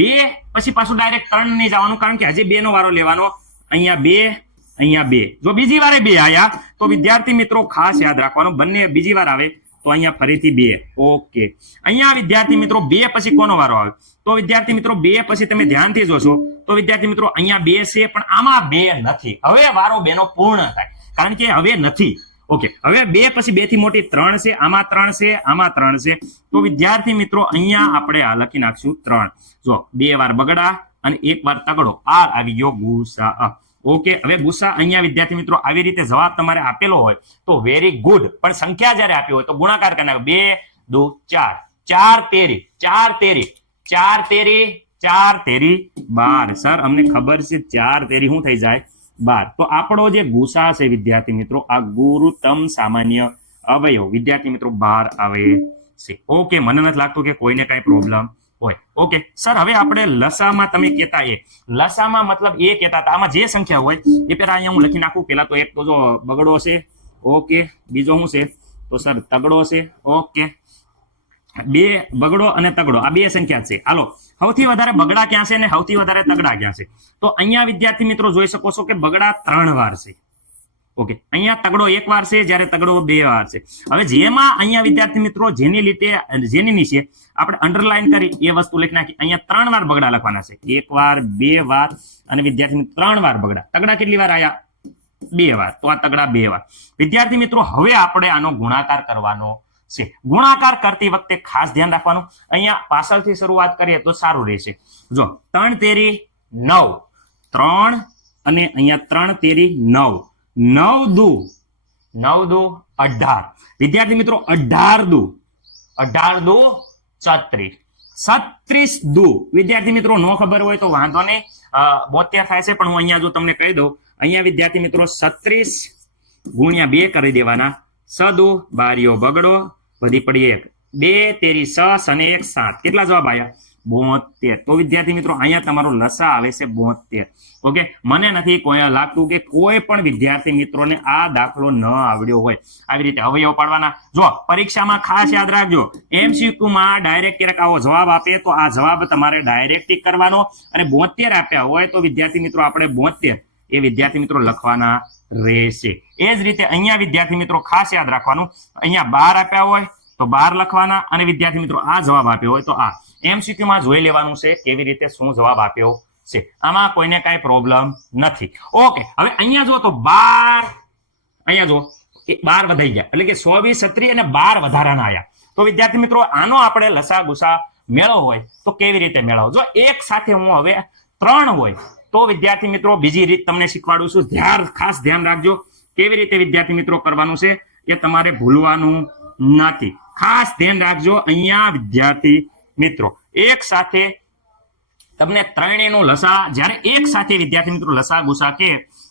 2 પછી પાછું ડાયરેક્ટ 3 નહીં જવાનું, કારણ કે હજી 2 નો વારો લેવાનો. અહીંયા 2 અહીંયા 2. જો બીજી વારે 2 આયા તો વિદ્યાર્થી મિત્રો ખાસ યાદ રાખવાનું, બંને બીજી વાર આવે તો અહીંયા ફરીથી 2. ઓકે, અહીંયા વિદ્યાર્થી મિત્રો 2 પછી કોનો વારો આવે? તો વિદ્યાર્થી મિત્રો 2 પછી તમે ધ્યાનથી જોશો તો વિદ્યાર્થી મિત્રો અહીંયા 2 છે પણ આમાં 2 નથી. હવે વારો 2 નો પૂર્ણ થાય, કારણ કે હવે નથી. ઓકે, હવે 2 પછી 2 થી મોટી 3 છે, આમાં 3 છે, આમાં 3 છે. તો વિદ્યાર્થી મિત્રો અહીંયા આપણે આ લખી નાખશું 3. જો 2 વાર બગડા અને 1 વાર તગડો. આ આવી ગયો ગુસા. ઓકે, હવે ગુસા અહીંયા વિદ્યાર્થી મિત્રો આવી રીતે જવાબ તમારે આપેલો હોય તો વેરી ગુડ, પણ સંખ્યા જ્યારે આપી હોય તો ગુણાકાર કરી નાખો. 2 2 4 4 તેરી 4 તેરી 4 તેરી 4 તેરી 12. સર અમને ખબર છે 4 તેરી શું થઈ જાય? 12. તો આપણો જે ગુસા છે વિદ્યાર્થી મિત્રો આ ગુરુત્તમ સામાન્ય અવયવ વિદ્યાર્થી મિત્રો 12 આવે છે. ઓકે, મને નથી લાગતું કે કોઈને કઈ પ્રોબ્લેમ હોય. ઓકે સર, હવે આપણે લસામાં તમે કહેતા લસામાં મતલબ એ કહેતા હતા આમાં જે સંખ્યા હોય એ પેલા અહીંયા હું લખી નાખું. પેલા તો એક તો જો બગડો છે. ઓકે, બીજો શું છે? તો સર તગડો છે. ઓકે, 2 બગડો અને તગડો આ 2 સંખ્યા છે. હાલો, સૌથી વધારે બગડા ક્યાં છે અને સૌથી વધારે તગડા ક્યાં છે? તો અહીંયા વિદ્યાર્થી મિત્રો જોઈ શકો છો કે બગડા 3 વાર છે. ઓકે, અહીંયા તગડો 1 વાર છે, જ્યારે તગડો 2 વાર છે. હવે જેમાં અહીંયા વિદ્યાર્થી મિત્રો જેની નીચે આપણે અંડરલાઈન કરી એ વસ્તુ લખી નાખી. અહીંયા 3 વાર બગડા લખવાના છે. 1 વાર 2 વાર અને વિદ્યાર્થી 3 વાર બગડા. તગડા કેટલી વાર આયા? 2 વાર. તો આ તગડા 2 વાર. વિદ્યાર્થી મિત્રો હવે આપણે આનો ગુણાકાર કરવાનો છે. ગુણાકાર કરતી વખતે ખાસ ધ્યાન રાખવાનું, અહીંયા પાછળથી શરૂઆત કરીએ તો સારું રહેશે. જો 3 તેરી 9, 3 અને અહીંયા 3 તેરી 9. 9 દુ 18 વિદ્યાર્થી મિત્રો 18 દુ 36 36 દુ વિદ્યાર્થી મિત્રો નો ખબર હોય તો વાંધો નહીં 72 થાય છે પણ હું અહીંયા જો તમને કહી દઉં અહીંયા વિદ્યાર્થી મિત્રો 36 ગુણ્યા 2 કરી દેવાના 6 દુ 12 બગડો વધી પડી 1 2 તેરી 6 અને 1 7 કેટલા જવાબ આવ્યા 72 તો વિદ્યાર્થી મિત્રો અહીંયા તમારો લસા આવે છે 72 ઓકે મને નથી કોઈ લાગતું કે કોઈ પણ વિદ્યાર્થી મિત્રોને આ દાખલો ન આવડ્યો હોય આવી રીતે અવયવ પાડવાના જો પરીક્ષામાં ખાસ યાદ રાખજો MCQ માં ડાયરેક્ટ ક્યારેક આવો જવાબ આપે તો આ જવાબ તમારે ડાયરેક્ટ કરવાનો અને 72 આપ્યા હોય તો વિદ્યાર્થી મિત્રો આપણે 72 એ વિદ્યાર્થી મિત્રો લખવાના રહેશે એ જ રીતે અહીંયા વિદ્યાર્થી મિત્રો ખાસ યાદ રાખવાનું અહીંયા 12 આપ્યા હોય તો 12 લખવાના અને વિદ્યાર્થી મિત્રો આ જવાબ આપ્યો હોય તો આ MCQ માં જોઈ લેવાનું છે કેવી રીતે શું જવાબ આપ્યો છે આમાં કોઈને કાંઈ પ્રોબ્લેમ નથી ઓકે હવે અહીંયા જો તો 12 અહીંયા જો 12 વધાઈ ગયા એટલે કે 24 36 અને 12 વધારાના આયા તો વિદ્યાર્થી મિત્રો આનો આપણે લસા ગુસા મેળવો હોય તો કેવી રીતે મેળવો જો એક સાથે હું હવે 3 હોય તો વિદ્યાર્થી મિત્રો બીજી રીત તમને શીખવાડું છું ખાસ ધ્યાન રાખજો કેવી રીતે વિદ્યાર્થી મિત્રો કરવાનું છે એ તમારે ભૂલવાનું નથી ખાસ ધ્યાન રાખજો અહીંયા વિદ્યાર્થી મિત્રો એક સાથે તમને ત્રણેયનો લસા જ્યારે એક સાથે વિદ્યાર્થી મિત્રો લસા ગુસા કે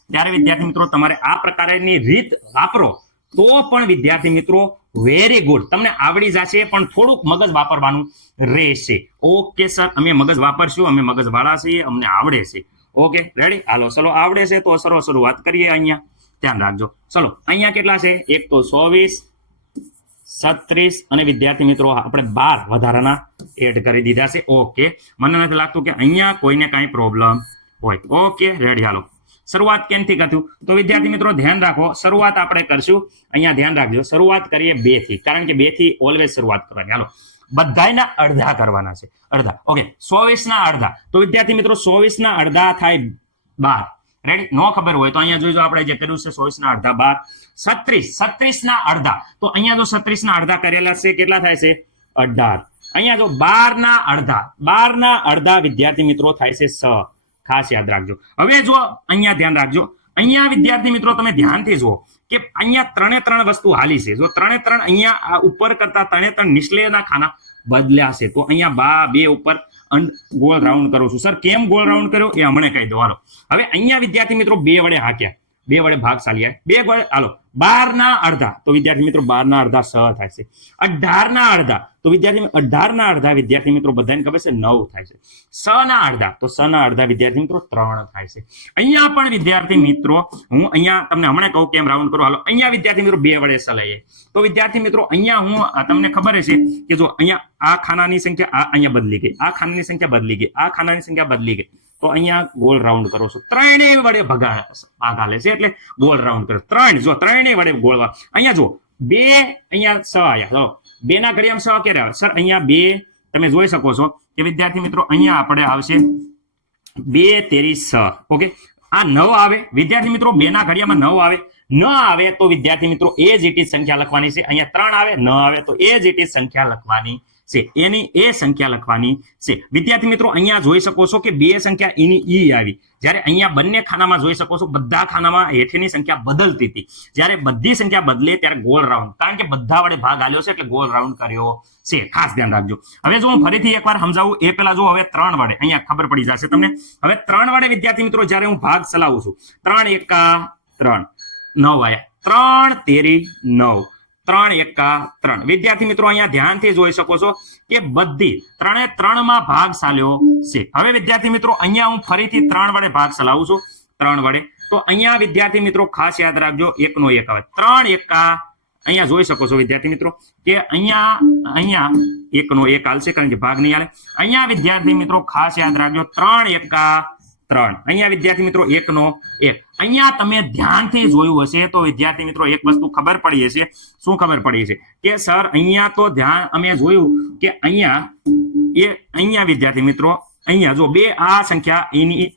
ત્યારે વિદ્યાર્થી મિત્રો તમારે આ પ્રકારની રીત વાપરો તો પણ વિદ્યાર્થી મિત્રો વેરી ગુડ તમને આવડી જશે પણ થોડુંક મગજ વાપરવાનું રહેશે ઓકે સર અમે મગજ વાપરશું અમે મગજ વાળા છીએ અમને આવડે છે ઓકે રેડી હાલો ચલો આવડે છે તો શરૂઆત કરીએ અહીંયા ધ્યાન રાખજો ચલો અહીંયા કેટલા છે એક તો 24 36 અને વિદ્યાર્થી મિત્રો આપણે 12 વધારાના એડ કરી દીધા છે ઓકે મને નથી લાગતું કે અહીંયા કોઈને કાંઈ પ્રોબ્લેમ હોય ઓકે રેડી હાલો શરૂઆત કેમથી કર્યું તો વિદ્યાર્થી મિત્રો ધ્યાન રાખો શરૂઆત આપણે કરશું અહીંયા ધ્યાન રાખજો શરૂઆત કરીએ 2 થી કારણ કે 2 થી ઓલવેઝ શરૂઆત કરવાની હાલો બધાયના અડધા કરવાના છે અડધા ઓકે 24 ના અડધા તો વિદ્યાર્થી મિત્રો 24 ના અડધા થાય 12 રેડી નો ખબર હોય તો અહીંયા જોઈજો આપણે જે કર્યું છે 24 ના અડધા 12 36 ના અડધા તો અહીંયા જો 36 ના અડધા કરેલા છે કેટલા થાય છે 18 અહીંયા જો 12 ના અડધા વિદ્યાર્થી મિત્રો થાય છે 6 ખાસ યાદ રાખજો હવે જો અહીંયા ધ્યાન રાખજો અહીંયા વિદ્યાર્થી મિત્રો તમે ધ્યાનથી જુઓ કે અહીંયા 3 વસ્તુ હાલી છે જો 3 અહીંયા ઉપર કરતા 3 નીચલેના ખાના બદલ્યા છે તો અહીંયા 2 ઉપર ગોળ રાઉન્ડ કરું છું સર કેમ ગોળ રાઉન્ડ કર્યો એ હમણાં કહી દો હાલો હવે અહીંયા વિદ્યાર્થી મિત્રો 2 વડે હાક્યા 2 વડે ભાગશાળી 2 વડે હાલો 12 ના અડધા તો વિદ્યાર્થી મિત્રો 12 ના અડધા 6 થાય છે 18 ના અડધા તો વિદ્યાર્થી 18 ના અડધા વિદ્યાર્થી મિત્રો બધાને ખબર છે 9 થાય છે 6 ના અડધા તો 6 ના અડધા વિદ્યાર્થી મિત્રો 3 થાય છે અહીંયા પણ વિદ્યાર્થી મિત્રો હું અહીંયા તમને હમણાં કહું કેમ રાઉન્ડ કરો હાલો અહીંયા વિદ્યાર્થી મિત્રો 2 વડે ચલાવીએ તો વિદ્યાર્થી મિત્રો અહીંયા હું તમને ખબર છે કે જો અહીંયા આ ખાનાની સંખ્યા અહીંયા બદલી ગઈ આ ખાનાની સંખ્યા બદલી ગઈ આ ખાનાની સંખ્યા બદલી ગઈ તો અહીંયા ગોળ રાઉન્ડ કરો છો ત્રણેય વડે ભાગ હાલે છે એટલે ગોળ રાઉન્ડ કરો 3 જો ત્રણેય વડે ગોળ અહીંયા જો 2 અહીંયા 6 આયા તો 2 ના ઘડિયામાં 6 ક્યારે આવે સર અહીંયા 2 તમે જોઈ શકો છો કે વિદ્યાર્થી મિત્રો અહીંયા આપણે આવશે 2 તેરી 6 ઓકે આ 9 આવે વિદ્યાર્થી મિત્રો 2 ના ઘડિયામાં 9 આવે ન આવે તો વિદ્યાર્થી મિત્રો એ જ ઇટ સંખ્યા લખવાની છે અહીંયા 3 આવે ન આવે તો એ જ ઇટ સંખ્યા લખવાની છે એની એ સંખ્યા લખવાની છે વિદ્યાર્થી મિત્રો અહીંયા જોઈ શકો છો કે 2 સંખ્યા એની ઈ આવી જ્યારે અહીંયા બંને ખાનામાં જોઈ શકો છો બધા ખાનામાં હેઠળની સંખ્યા બદલતી હતી જ્યારે બધી સંખ્યા બદલે ત્યારે ગોળ રાઉન્ડ કારણ કે બધા વડે ભાગ આલ્યો છે એટલે ગોળ રાઉન્ડ કર્યો છે ખાસ ધ્યાન રાખજો હવે જો હું ફરીથી એકવાર સમજાવું એ પહેલા જો હવે 3 વડે અહીંયા ખબર પડી જશે તમને હવે 3 વડે વિદ્યાર્થી મિત્રો જ્યારે હું ભાગ ચલાવું છું 3 એકા 3 9 આયા 3 તેરી 9 3 એકા 3 વિદ્યાર્થી મિત્રો અહીંયા ધ્યાનથી જોઈ શકો છો કે બધી 3 માં ભાગ ચાલ્યો છે હવે વિદ્યાર્થી મિત્રો અહીંયા હું ફરીથી 3 વડે ભાગ ચલાવું છું 3 વડે તો અહીંયા વિદ્યાર્થી મિત્રો ખાસ યાદ રાખજો 1 નો 1 આવે 3 એકા અહીંયા જોઈ શકો છો વિદ્યાર્થી મિત્રો કે અહીંયા 1 નો 1 હાલશે કારણ કે ભાગ નહીં હાલે અહીંયા વિદ્યાર્થી મિત્રો ખાસ યાદ રાખજો 3 એકા 3 અહીંયા વિદ્યાર્થી મિત્રો 1 નો 1 અહીંયા તમે ધ્યાનથી જોયું હશે તો વિદ્યાર્થી મિત્રો એક વસ્તુ ખબર પડી હશે શું ખબર પડી છે કે સર અહીંયા તો ધ્યાન અમે જોયું કે અહીંયા વિદ્યાર્થી મિત્રો અહીંયા જો 2 આ સંખ્યા એની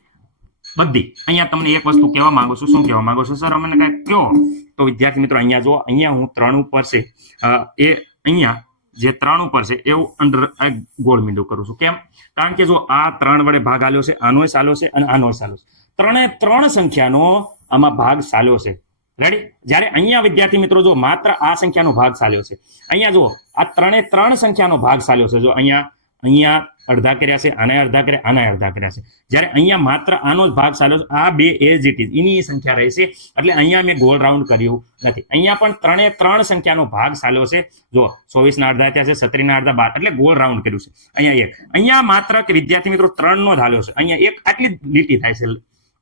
બધી અહીંયા તમને એક વસ્તુ કહેવા માંગુ છું શું કહેવા માંગુ છું સર અમને કઈ કહો તો વિદ્યાર્થી મિત્રો અહીંયા જો અહીંયા હું 3 ઉપર છે એ અહીંયા જે 3 ઉપર છે એવું અંડર ગોળ મીંડું કરું છું કેમ કારણ કે જો આ 3 વડે ભાગ આલ્યો છે આનોય ચાલ્યો છે અને આનોય ચાલ્યો છે 3 સંખ્યાનો આમાં ભાગ ચાલ્યો છે રેડી? જ્યારે અહીંયા વિદ્યાર્થી મિત્રો જો માત્ર આ સંખ્યાનો ભાગ ચાલ્યો છે, અહીંયા જુઓ આ 3 સંખ્યાનો ભાગ ચાલ્યો છે. જો અહીંયા અડધા કર્યા છે, આને અડધા કર્યા, આને અડધા કર્યા છે. જ્યારે અહીંયા માત્ર આનો જ ભાગ ચાલ્યો છે, આ બે એઝ ઇટ ઇઝ એની સંખ્યા રહેશે. એટલે અહીંયા મેં ગોળ રાઉન્ડ કર્યું નથી. અહીંયા પણ 3 સંખ્યાનો ભાગ ચાલ્યો છે. જો 24 ના અડધા થયા છે, 36 ના અડધા 12, એટલે ગોળ રાઉન્ડ કર્યું છે. અહીંયા માત્ર કે વિદ્યાર્થી મિત્રો 3 નો જ હાલ્યો છે. અહીંયા એક આટલી લીટી થાય છે.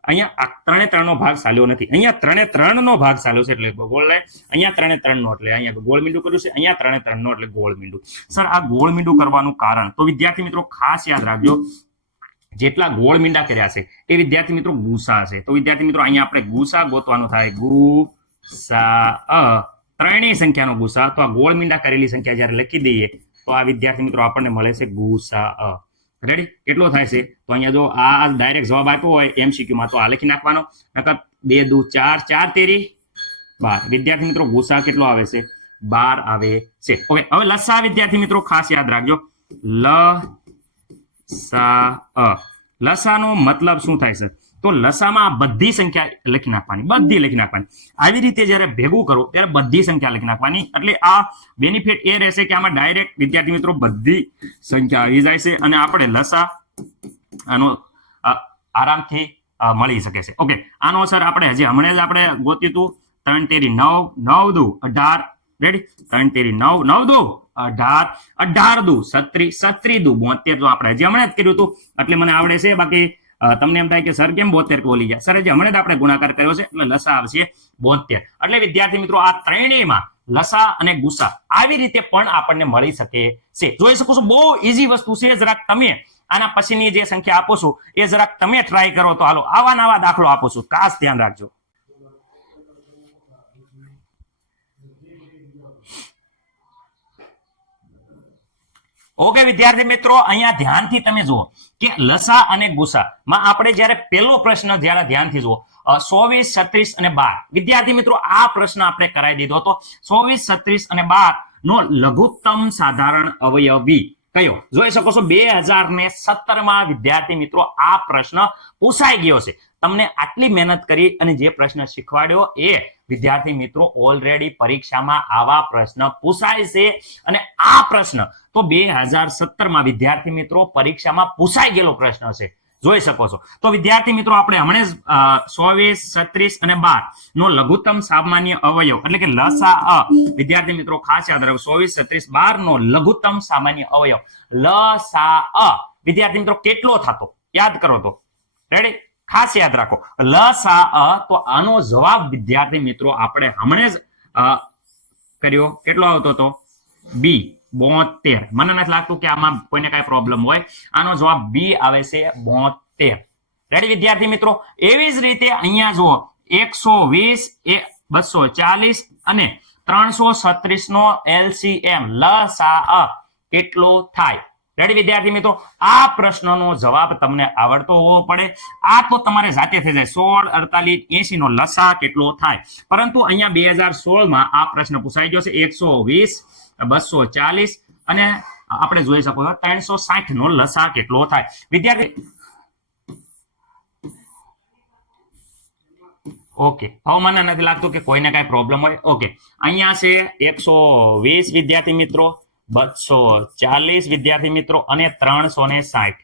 અહીંયા 3 નો ભાગ ચાલ્યો નથી. અહીંયા 3 નો ભાગ ચાલ્યો છે એટલે ગોળ લાય. અહીંયા 3 નો એટલે અહીંયા ગોળ મીંડું કર્યું છે. અહીંયા 3 નો એટલે ગોળ મીંડું. સર આ ગોળ મીંડું કરવાનું કારણ તો વિદ્યાર્થી મિત્રો ખાસ યાદ રાખજો, જેટલા ગોળ મીંડા કર્યા છે એ વિદ્યાર્થી મિત્રો ગુસા છે. તો વિદ્યાર્થી મિત્રો અહીંયા આપણે ગુસા ગોતવાનું થાય. ગુસા ત્રણેય સંખ્યાનો ગુસા. તો આ ગોળ મીંડા કરેલી સંખ્યા જ્યારે લખી દઈએ તો આ વિદ્યાર્થી મિત્રો આપણને મળે છે ગુસા. રેડી? કેટલો થાય છે? તો અહીંયા જો આ ડાયરેક્ટ જવાબ આપ્યો હોય MCQ માં તો આ લખી નાખવાનો. નકર 2 દુ 4, 4 તેરી 12. વિદ્યાર્થી મિત્રો ગુસા કેટલો આવે છે? 12 આવે છે. ઓકે, હવે લસા વિદ્યાર્થી મિત્રો ખાસ યાદ રાખજો. લસાનો મતલબ શું થાય છે? તો લસામાં બધી સંખ્યા લખી નાખવાની, બધી લખી નાખવાની. આવી રીતે જ્યારે ભેગું કરો ત્યારે બધી સંખ્યા લખી નાખવાની. એટલે આ બેનિફિટ એ રહેશે કે આમાં ડાયરેક્ટ વિદ્યાર્થી મિત્રો બધી સંખ્યા આવી જાય છે અને આપણે લસા આનો આરામથી મળી શકે છે. ઓકે, આનો સર આપણે હજી હમણાં જ આપણે ગોત્યું હતું. 3 તેરી 9, 9 દુ 18. રેડી? 3 તેરી 9, 9 દુ 18, 18 દુ 37, 37 દુ 72. તો આપણે હજી હમણાં જ કર્યું હતું એટલે મને આવડે છે. બાકી તમને એમ થાય કે સર કેમ 72 બોલી ગયા? સર હજી હમણાં જ આપણે ગુણાકાર કર્યો છે એટલે લસા આવશે 72. એટલે વિદ્યાર્થી મિત્રો આ ત્રણેયમાં લસા અને ગુસા આવી રીતે પણ આપણને મળી શકે છે. જોઈ શકો છો બહુ ઈઝી વસ્તુ છે. જરાક તમે આના પછીની જે સંખ્યા આપો છો એ જરાક તમે ટ્રાય કરો તો હાલો આવા નવા દાખલો આપો છો, ખાસ ધ્યાન રાખજો. ઓકે વિદ્યાર્થી મિત્રો, અહીંયા ધ્યાનથી તમે જુઓ કે લસા અને ગુસા માં આપણે જ્યારે પહેલો પ્રશ્ન જ્યારે ધ્યાનથી જુઓ 24, 36 અને 12. વિદ્યાર્થી મિત્રો આ પ્રશ્ન આપણે કરાવી દીધો હતો. 24, 36 અને 12 નો લઘુત્તમ સાધારણ અવયવી કયો? જોઈ શકો છો 2017 માં વિદ્યાર્થી મિત્રો આ પ્રશ્ન પૂછાઈ ગયો છે. તમને આટલી મહેનત કરી અને જે પ્રશ્ન શીખવાડ્યો એ વિદ્યાર્થી મિત્રો ઓલરેડી પરીક્ષામાં આવા પ્રશ્ન પૂછાય છે. અને આ પ્રશ્ન તો 2017 માં વિદ્યાર્થી મિત્રો પરીક્ષામાં પૂછાઈ ગયેલો પ્રશ્ન છે. જોઈ શકો છો. તો વિદ્યાર્થી મિત્રો આપણે હમણાં જ 24, 36 અને 12 નો લઘુત્તમ સામાન્ય અવયવ એટલે કે લસા વિદ્યાર્થી મિત્રો ખાસ યાદ રાખો. 24, 36, 12 નો લઘુત્તમ સામાન્ય અવયવ લસા વિદ્યાર્થી મિત્રો કેટલો થતો? યાદ કરો તો. રેડી? ખાસ યાદ રાખો લસા. તો આનો જવાબ વિદ્યાર્થી મિત્રો આપણે હમણાં જ કર્યો. કેટલો આવતો હતો? બી 72. મને નથી લાગતું કે આમાં કોઈને કઈ પ્રોબ્લેમ હોય. આનો જવાબ બી આવે છે 72. રેડી વિદ્યાર્થી મિત્રો? એવી જ રીતે અહીંયા જુઓ 120, 240 અને 336 નો LCM લસા કેટલો થાય? રેડી વિદ્યાર્થી મિત્રો? આ પ્રશ્નનો જવાબ તમને આવડતો હોવો પડે. આ તો તમારે જાતે થઈ જાય. 16, 48, 80 નો લસા કેટલો થાય? પરંતુ અહીંયા 2016 માં આ પ્રશ્ન પૂછાઈ ગયો છે. 120, 240 અને આપણે જોઈ શકો છો 360 નો લસા કેટલો થાય? વિદ્યાર્થી ઓકે, હવે મને નથી લાગતું કે કોઈને કઈ પ્રોબ્લેમ હોય. ઓકે, અહીંયા છે 120 વિદ્યાર્થી મિત્રો, 240 વિદ્યાર્થી મિત્રો અને 360.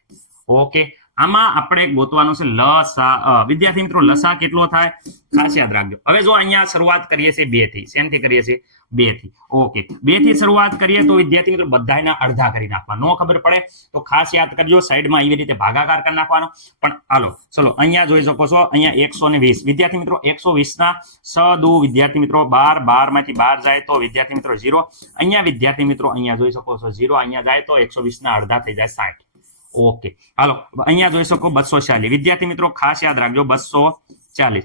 ઓકે, આમાં આપણે ગોતવાનું છે લસા. વિદ્યાર્થી મિત્રો લસા કેટલો થાય? ખાસ યાદ રાખજો. હવે જો અહીંયા શરૂઆત કરીએ છીએ 2 થી. શેનથી કરીએ છીએ? 2 થી. ઓકે, 2 થી શરૂઆત કરીએ તો વિદ્યાર્થી મિત્રો બધાયના અડધા કરી નાખવા. નો ખબર પડે તો ખાસ યાદ કરજો, સાઈડમાં એવી રીતે ભાગાકાર કરી નાખવાનો. પણ હાલો ચલો અહીંયા જોઈ શકો છો અહીંયા 120 વિદ્યાર્થી મિત્રો 120 ના 6 દુ વિદ્યાર્થી મિત્રો 12, 12 માંથી 12 જાય તો વિદ્યાર્થી મિત્રો 0. અહીંયા વિદ્યાર્થી મિત્રો અહીંયા જોઈ શકો છો 0 અહીંયા જાય તો 120 ના અડધા થઈ જાય 60. ઓકે, હાલો અહીંયા જોઈ શકો 240 વિદ્યાર્થી મિત્રો ખાસ યાદ રાખજો 240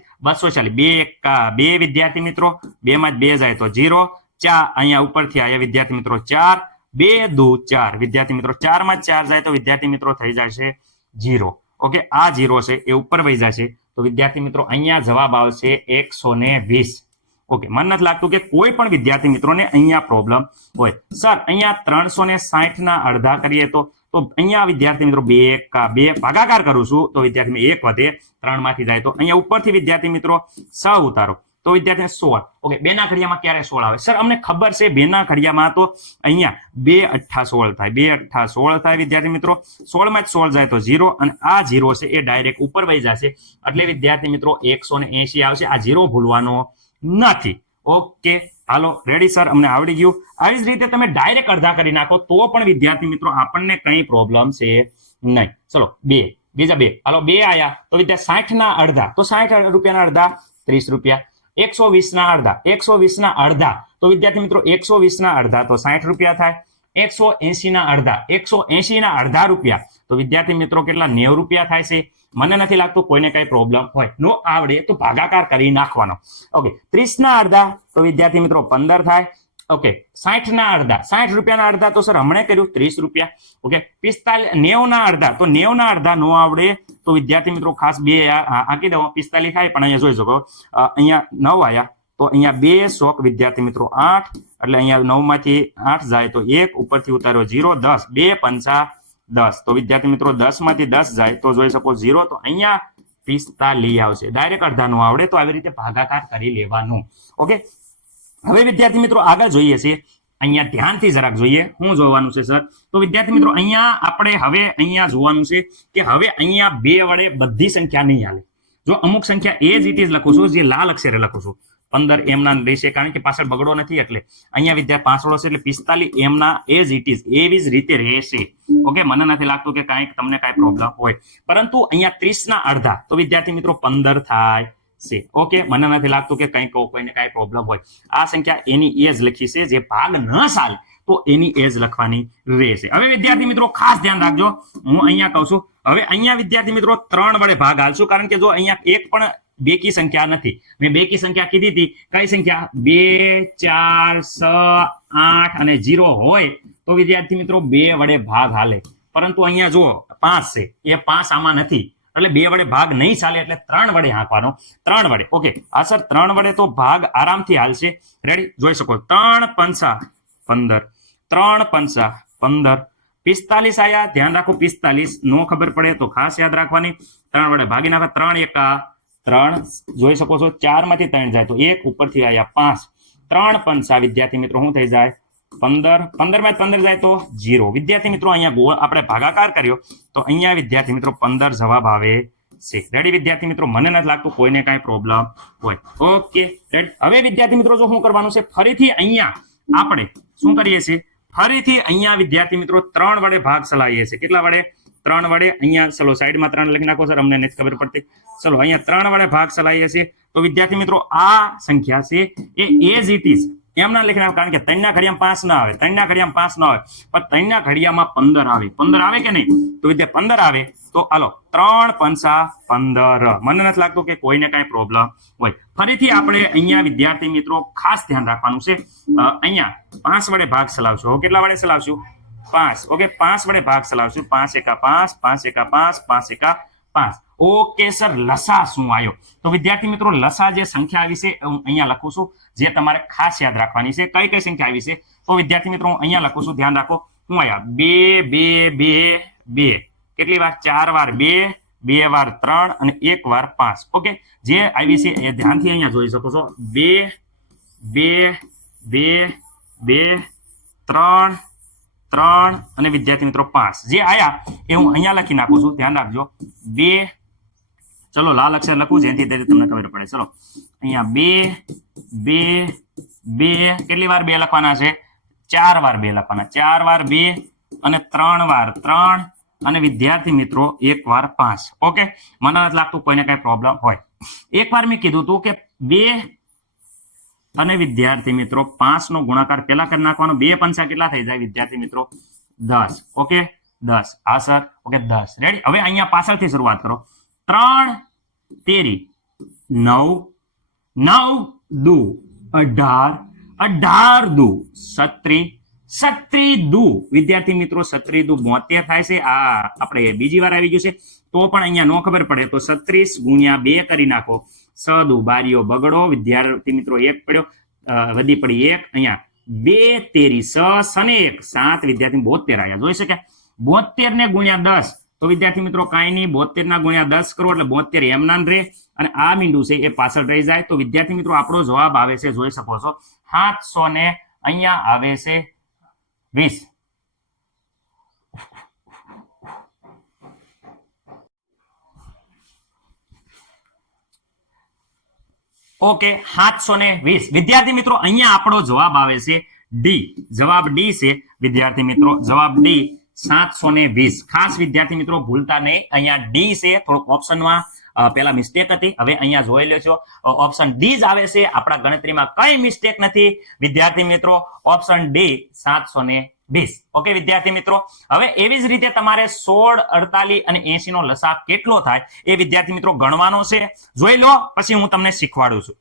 2 વિદ્યાર્થી મિત્રો 2 માં 2 જાય તો 0. 4 અહીંયા ઉપરથી આવ્યા વિદ્યાર્થી મિત્રો 4, 2 દુ 4 વિદ્યાર્થી મિત્રો 4 માં 4 જાય તો વિદ્યાર્થી મિત્રો થઈ જાય છે 0. ઓકે, આ 0 છે એ ઉપર વહી જાય છે તો વિદ્યાર્થી મિત્રો અહીંયા જવાબ આવશે 120. ઓકે, મને નથી લાગતું કે કોઈ પણ વિદ્યાર્થી મિત્રોને અહીંયા પ્રોબ્લેમ હોય. સર અહીંયા 360 ના અડધા કરીએ તો અહીંયા વિદ્યાર્થી મિત્રો 2 ભાગાકાર કરું છું તો વિદ્યાર્થી 1 વધે, 3 માંથી જાય તો અહીંયા ઉપરથી વિદ્યાર્થી મિત્રો 6 ઉતારો તો વિદ્યાર્થી 16. ઓકે, 2 ના ઘડિયામાં ક્યારે 16 આવે? સર અમને ખબર છે 2 ના ઘડિયામાં તો અહીંયા 2 8 16 થાય, 2 8 16 થાય વિદ્યાર્થી મિત્રો. 16 માં 16 જાય તો 0, અને આ 0 છે એ ડાયરેક્ટ ઉપર વહી જશે, એટલે વિદ્યાર્થી મિત્રો 180 આવશે. આ 0 ભૂલવાનો નથી. ઓકે, હાલો રેડી સર, અમને આવડી ગયું. આવી જ રીતે તમે ડાયરેક્ટ અડધા કરી નાખો તો પણ વિદ્યાર્થી મિત્રો આપણને કઈ પ્રોબ્લેમ છે નહીં. ચલો 2, બીજા 2. હાલો 2 આયા તો વિદ્યાર્થી 60 ના અડધા, તો 60 રૂપિયાના અડધા 30 રૂપિયા. 120 ના અડધા, 120 ના અડધા તો વિદ્યાર્થી મિત્રો 120 ના અડધા તો 60 રૂપિયા થાય. 180 ના અડધા, 180 ના અડધા રૂપિયા તો વિદ્યાર્થી મિત્રો કેટલા? 90 રૂપિયા થાય છે. મને નથી લાગતું કોઈને કઈ પ્રોબ્લેમ હોય. નો આવડે તો ભાગાકાર કરી નાખવાનો. ઓકે, 30 ના અડધા તો વિદ્યાર્થી મિત્રો 15 થાય. ઓકે, 60 ના અડધા, 60 રૂપિયાના અડધા તો સર હમણાં કર્યું 30 રૂપિયા. ઓકે, 45 90 ના અડધા, તો 90 ના અડધા નો આવડે તો વિદ્યાર્થી મિત્રો ખાસ 2 આંકી દો, 45 થાય. પણ અહીંયા જોઈ શકો અહીંયા 9 આયા તો અહીંયા 2 શોક વિદ્યાર્થી મિત્રો 8, એટલે અહીંયા 9 માંથી 8 જાય તો 1, ઉપરથી ઉતાર્યો 0, 10, 2 5 10 તો વિદ્યાર્થી મિત્રો 10 માંથી 10 જાય તો જોઈ શકો 0, તો અહીંયા 45 આવશે. ડાયરેક્ટ અડધા નો આવડે તો આવી રીતે ભાગાકાર કરી લેવાનું. ઓકે, હવે વિદ્યાર્થી મિત્રો આગળ જોઈએ છે. અહીંયા ધ્યાનથી જરાક જોઈએ શું જોવાનું છે સર? તો વિદ્યાર્થી મિત્રો અહીંયા આપણે હવે અહીંયા જોવાનું છે કે હવે અહીંયા 2 વડે બધી સંખ્યા નહીં હાલે. જો અમુક સંખ્યા એજ ઇટ ઇઝ લખું છું, જે લાલ અક્ષરે લખું છું, 15 એમના રહેશે, કારણ કે પાછળ બગડો નથી, એટલે અહીંયા વિદ્યાર્થી પાછળ હશે, એટલે 45 એમના એજ ઇટ ઇઝ એવી જ રીતે રહેશે. ઓકે, મને નથી લાગતું કે કાંઈક તમને કાંઈ પ્રોબ્લેમ હોય. પરંતુ અહીંયા 30 ના અડધા તો વિદ્યાર્થી મિત્રો 15 થાય છે. ઓકે, મને નથી લાગતું કે કંઈક કોઈને કાંઈ પ્રોબ્લેમ હોય. આ સંખ્યા એની એજ લખી છે, જે ભાગ ન ચાલે તો એની એજ લખવાની રહેશે. હવે વિદ્યાર્થી મિત્રો ખાસ ધ્યાન રાખજો, હું અહીંયા કહું છું. હવે અહીંયા વિદ્યાર્થી મિત્રો 3 વડે ભાગ હાલશું, કારણ કે જો અહીંયા એક પણ બેકી સંખ્યા નથી. મેં બેકી સંખ્યા કીધી હતી, કઈ સંખ્યા? 2 4 6 8 અને 0 હોય તો વિદ્યાર્થી મિત્રો 2 વડે ભાગ હાલે. પરંતુ અહીંયા જુઓ 5 છે, એ 5 આમાં નથી, એટલે 2 વડે ભાગ નહીં ચાલે, એટલે 3 વડે હાંકવાનો. 3 વડે. ઓકે, આ સર 3 વડે તો ભાગ આરામથી હાલશે. રેડી, જોઈ શકો 3 5 15, 3 5 15, 45 આયા. ધ્યાન રાખો 45 નો ખબર પડે તો ખાસ યાદ રાખવાની. 3 વડે ભાગી નાખો. 3 1 3, જોઈ શકો છો 4 માંથી 3 જાય તો 1, ઉપરથી આયા 5. 3 5 વિદ્યાર્થી મિત્રો શું થઈ જાય? 15. 15 માં 15 જાય તો 0. વિદ્યાર્થી મિત્રો અહીંયા ગોળ આપણે ભાગાકાર કર્યો તો અહીંયા વિદ્યાર્થી મિત્રો 15 જવાબ આવે છે. રેડી વિદ્યાર્થી મિત્રો, મને નથી લાગતું કોઈને કાંઈ પ્રોબ્લેમ હોય. Okay ready. હવે વિદ્યાર્થી મિત્રો જો શું કરવાનું છે, ફરીથી અહીંયા આપણે શું કરીએ છીએ? ફરીથી અહીંયા વિદ્યાર્થી મિત્રો 3 વડે ભાગ ચલાવીએ છીએ. કેટલા વડે? 3 વડે. અહીંયા ચલો સાઈડમાં 3 લખી નાખો સર, અમને નથી ખબર પડતી. ચલો અહીંયા 3 વડે ભાગ ચલાવીએ છીએ તો વિદ્યાર્થી મિત્રો આ સંખ્યા છે એ એઝ ઇટ ઇઝ એમના લખી નાખો, કારણ કે 3 ના ઘડિયામાં 5 ના આવે, 3 ના ઘડિયામાં 5 ના આવે, પણ 3 ના ઘડિયામાં 15 આવે. 15 આવે કે નહીં? તો વિદ્યાર્થી 15 આવે તો હાલો 3 5 15. મને નથી લાગતું કે કોઈને કાંઈ પ્રોબ્લેમ હોય. ફરીથી આપણે અહીંયા વિદ્યાર્થી મિત્રો ખાસ ધ્યાન રાખવાનું છે, અહીંયા 5 વડે ભાગ ચલાવશું. કેટલા વડે ચલાવશું? 5. ઓકે, 5 વડે ભાગ ચલાવશું. 5 1 5, 5 1 5, 5 1 5. ઓકે સર, લસા શું આવ્યો? તો વિદ્યાર્થી મિત્રો લસા જે સંખ્યા આવી છે હું અહીંયા લખું છું, જે તમારે ખાસ યાદ રાખવાની છે. કઈ કઈ સંખ્યા આવી છે? તો વિદ્યાર્થી મિત્રો હું અહીંયા લખું છું, ધ્યાન રાખો. હું આયા 2 2 2 2. કેટલી વાર? 4 વાર 2, 2 વાર 3 અને 1 વાર 5. ઓકે, જે આવી છે એ ધ્યાનથી અહીંયા જોઈ શકો છો. 2 2 2 2 3 3 અને વિદ્યાર્થી મિત્રો 5 જે આયા એ હું અહીંયા લખી નાખું છું. ધ્યાન રાખજો. 2, ચલો લાલ અક્ષર લખું જેથી તમને ખબર પડે. ચલો અહીંયા 2 2 2. કેટલી વાર 2 લખવાના છે? 4 વાર 2 લખવાના. 4 વાર 2 અને 3 વાર 3 અને વિદ્યાર્થી મિત્રો 1 વાર 5. ઓકે, મને નથી લાગતું કોઈને કઈ પ્રોબ્લેમ હોય. એક વાર મેં કીધું હતું કે 2 અને વિદ્યાર્થી મિત્રો 5 નો ગુણાકાર પેલા કરી નાખવાનો. 2 5 કેટલા થઈ જાય વિદ્યાર્થી મિત્રો? 10. ઓકે 10. હા સર. ઓકે 10. રેડી. હવે અહીંયા પાછળથી શરૂઆત કરો. 3 તેરી 9, 9 દુ 18, 18 દુ 36, 36 દુ વિદ્યાર્થી મિત્રો 36 દુ 72 થાય છે. આ આપણે બીજી વાર આવી ગયું છે તો પણ અહીંયા નો ખબર પડે તો 36 ગુણ્યા 2 કરી નાખો. 6 દુ બારીઓ બગડો. વિદ્યાર્થી મિત્રો 1 પડ્યો, વધી પડી 1. અહીંયા 2 તેરી 6 અને 1 7 વિદ્યાર્થી 72 આવ્યા. જોઈ શક્યા? 72 ને ગુણ્યા 10 તો વિદ્યાર્થી મિત્રો કાંઈ નહીં, 72 ના ગુણ્યા 10 કરો એટલે 72 એમના રહે અને આ મીંડું છે એ પાછળ રહી જાય. તો વિદ્યાર્થી મિત્રો આપણો જવાબ આવે છે, જોઈ શકો છો 700 ને અહીંયા આવે છે 20. ઓકે, 720. વિદ્યાર્થી મિત્રો અહીંયા આપણો જવાબ આવે છે ડી. જવાબ ડી છે વિદ્યાર્થી મિત્રો, જવાબ ડી 720. ખાસ વિદ્યાર્થી મિત્રો ભૂલતા નહીં, અહીંયા ડી છે, થોડુંક ઓપ્શનમાં પેલા મિસ્ટેક હતી, હવે અહીંયા જોઈ લેજો ઓપ્શન ડી જ આવે છે. આપણા ગણતરીમાં કઈ મિસ્ટેક નથી વિદ્યાર્થી મિત્રો, ઓપ્શન ડી 720. ઓકે વિદ્યાર્થી મિત્રો, હવે એવી જ રીતે તમારે 16, 48 અને 80 નો લસાઅ કેટલો થાય એ વિદ્યાર્થી મિત્રો ગણવાનો છે. જોઈ લો, પછી હું તમને શીખવાડું છું.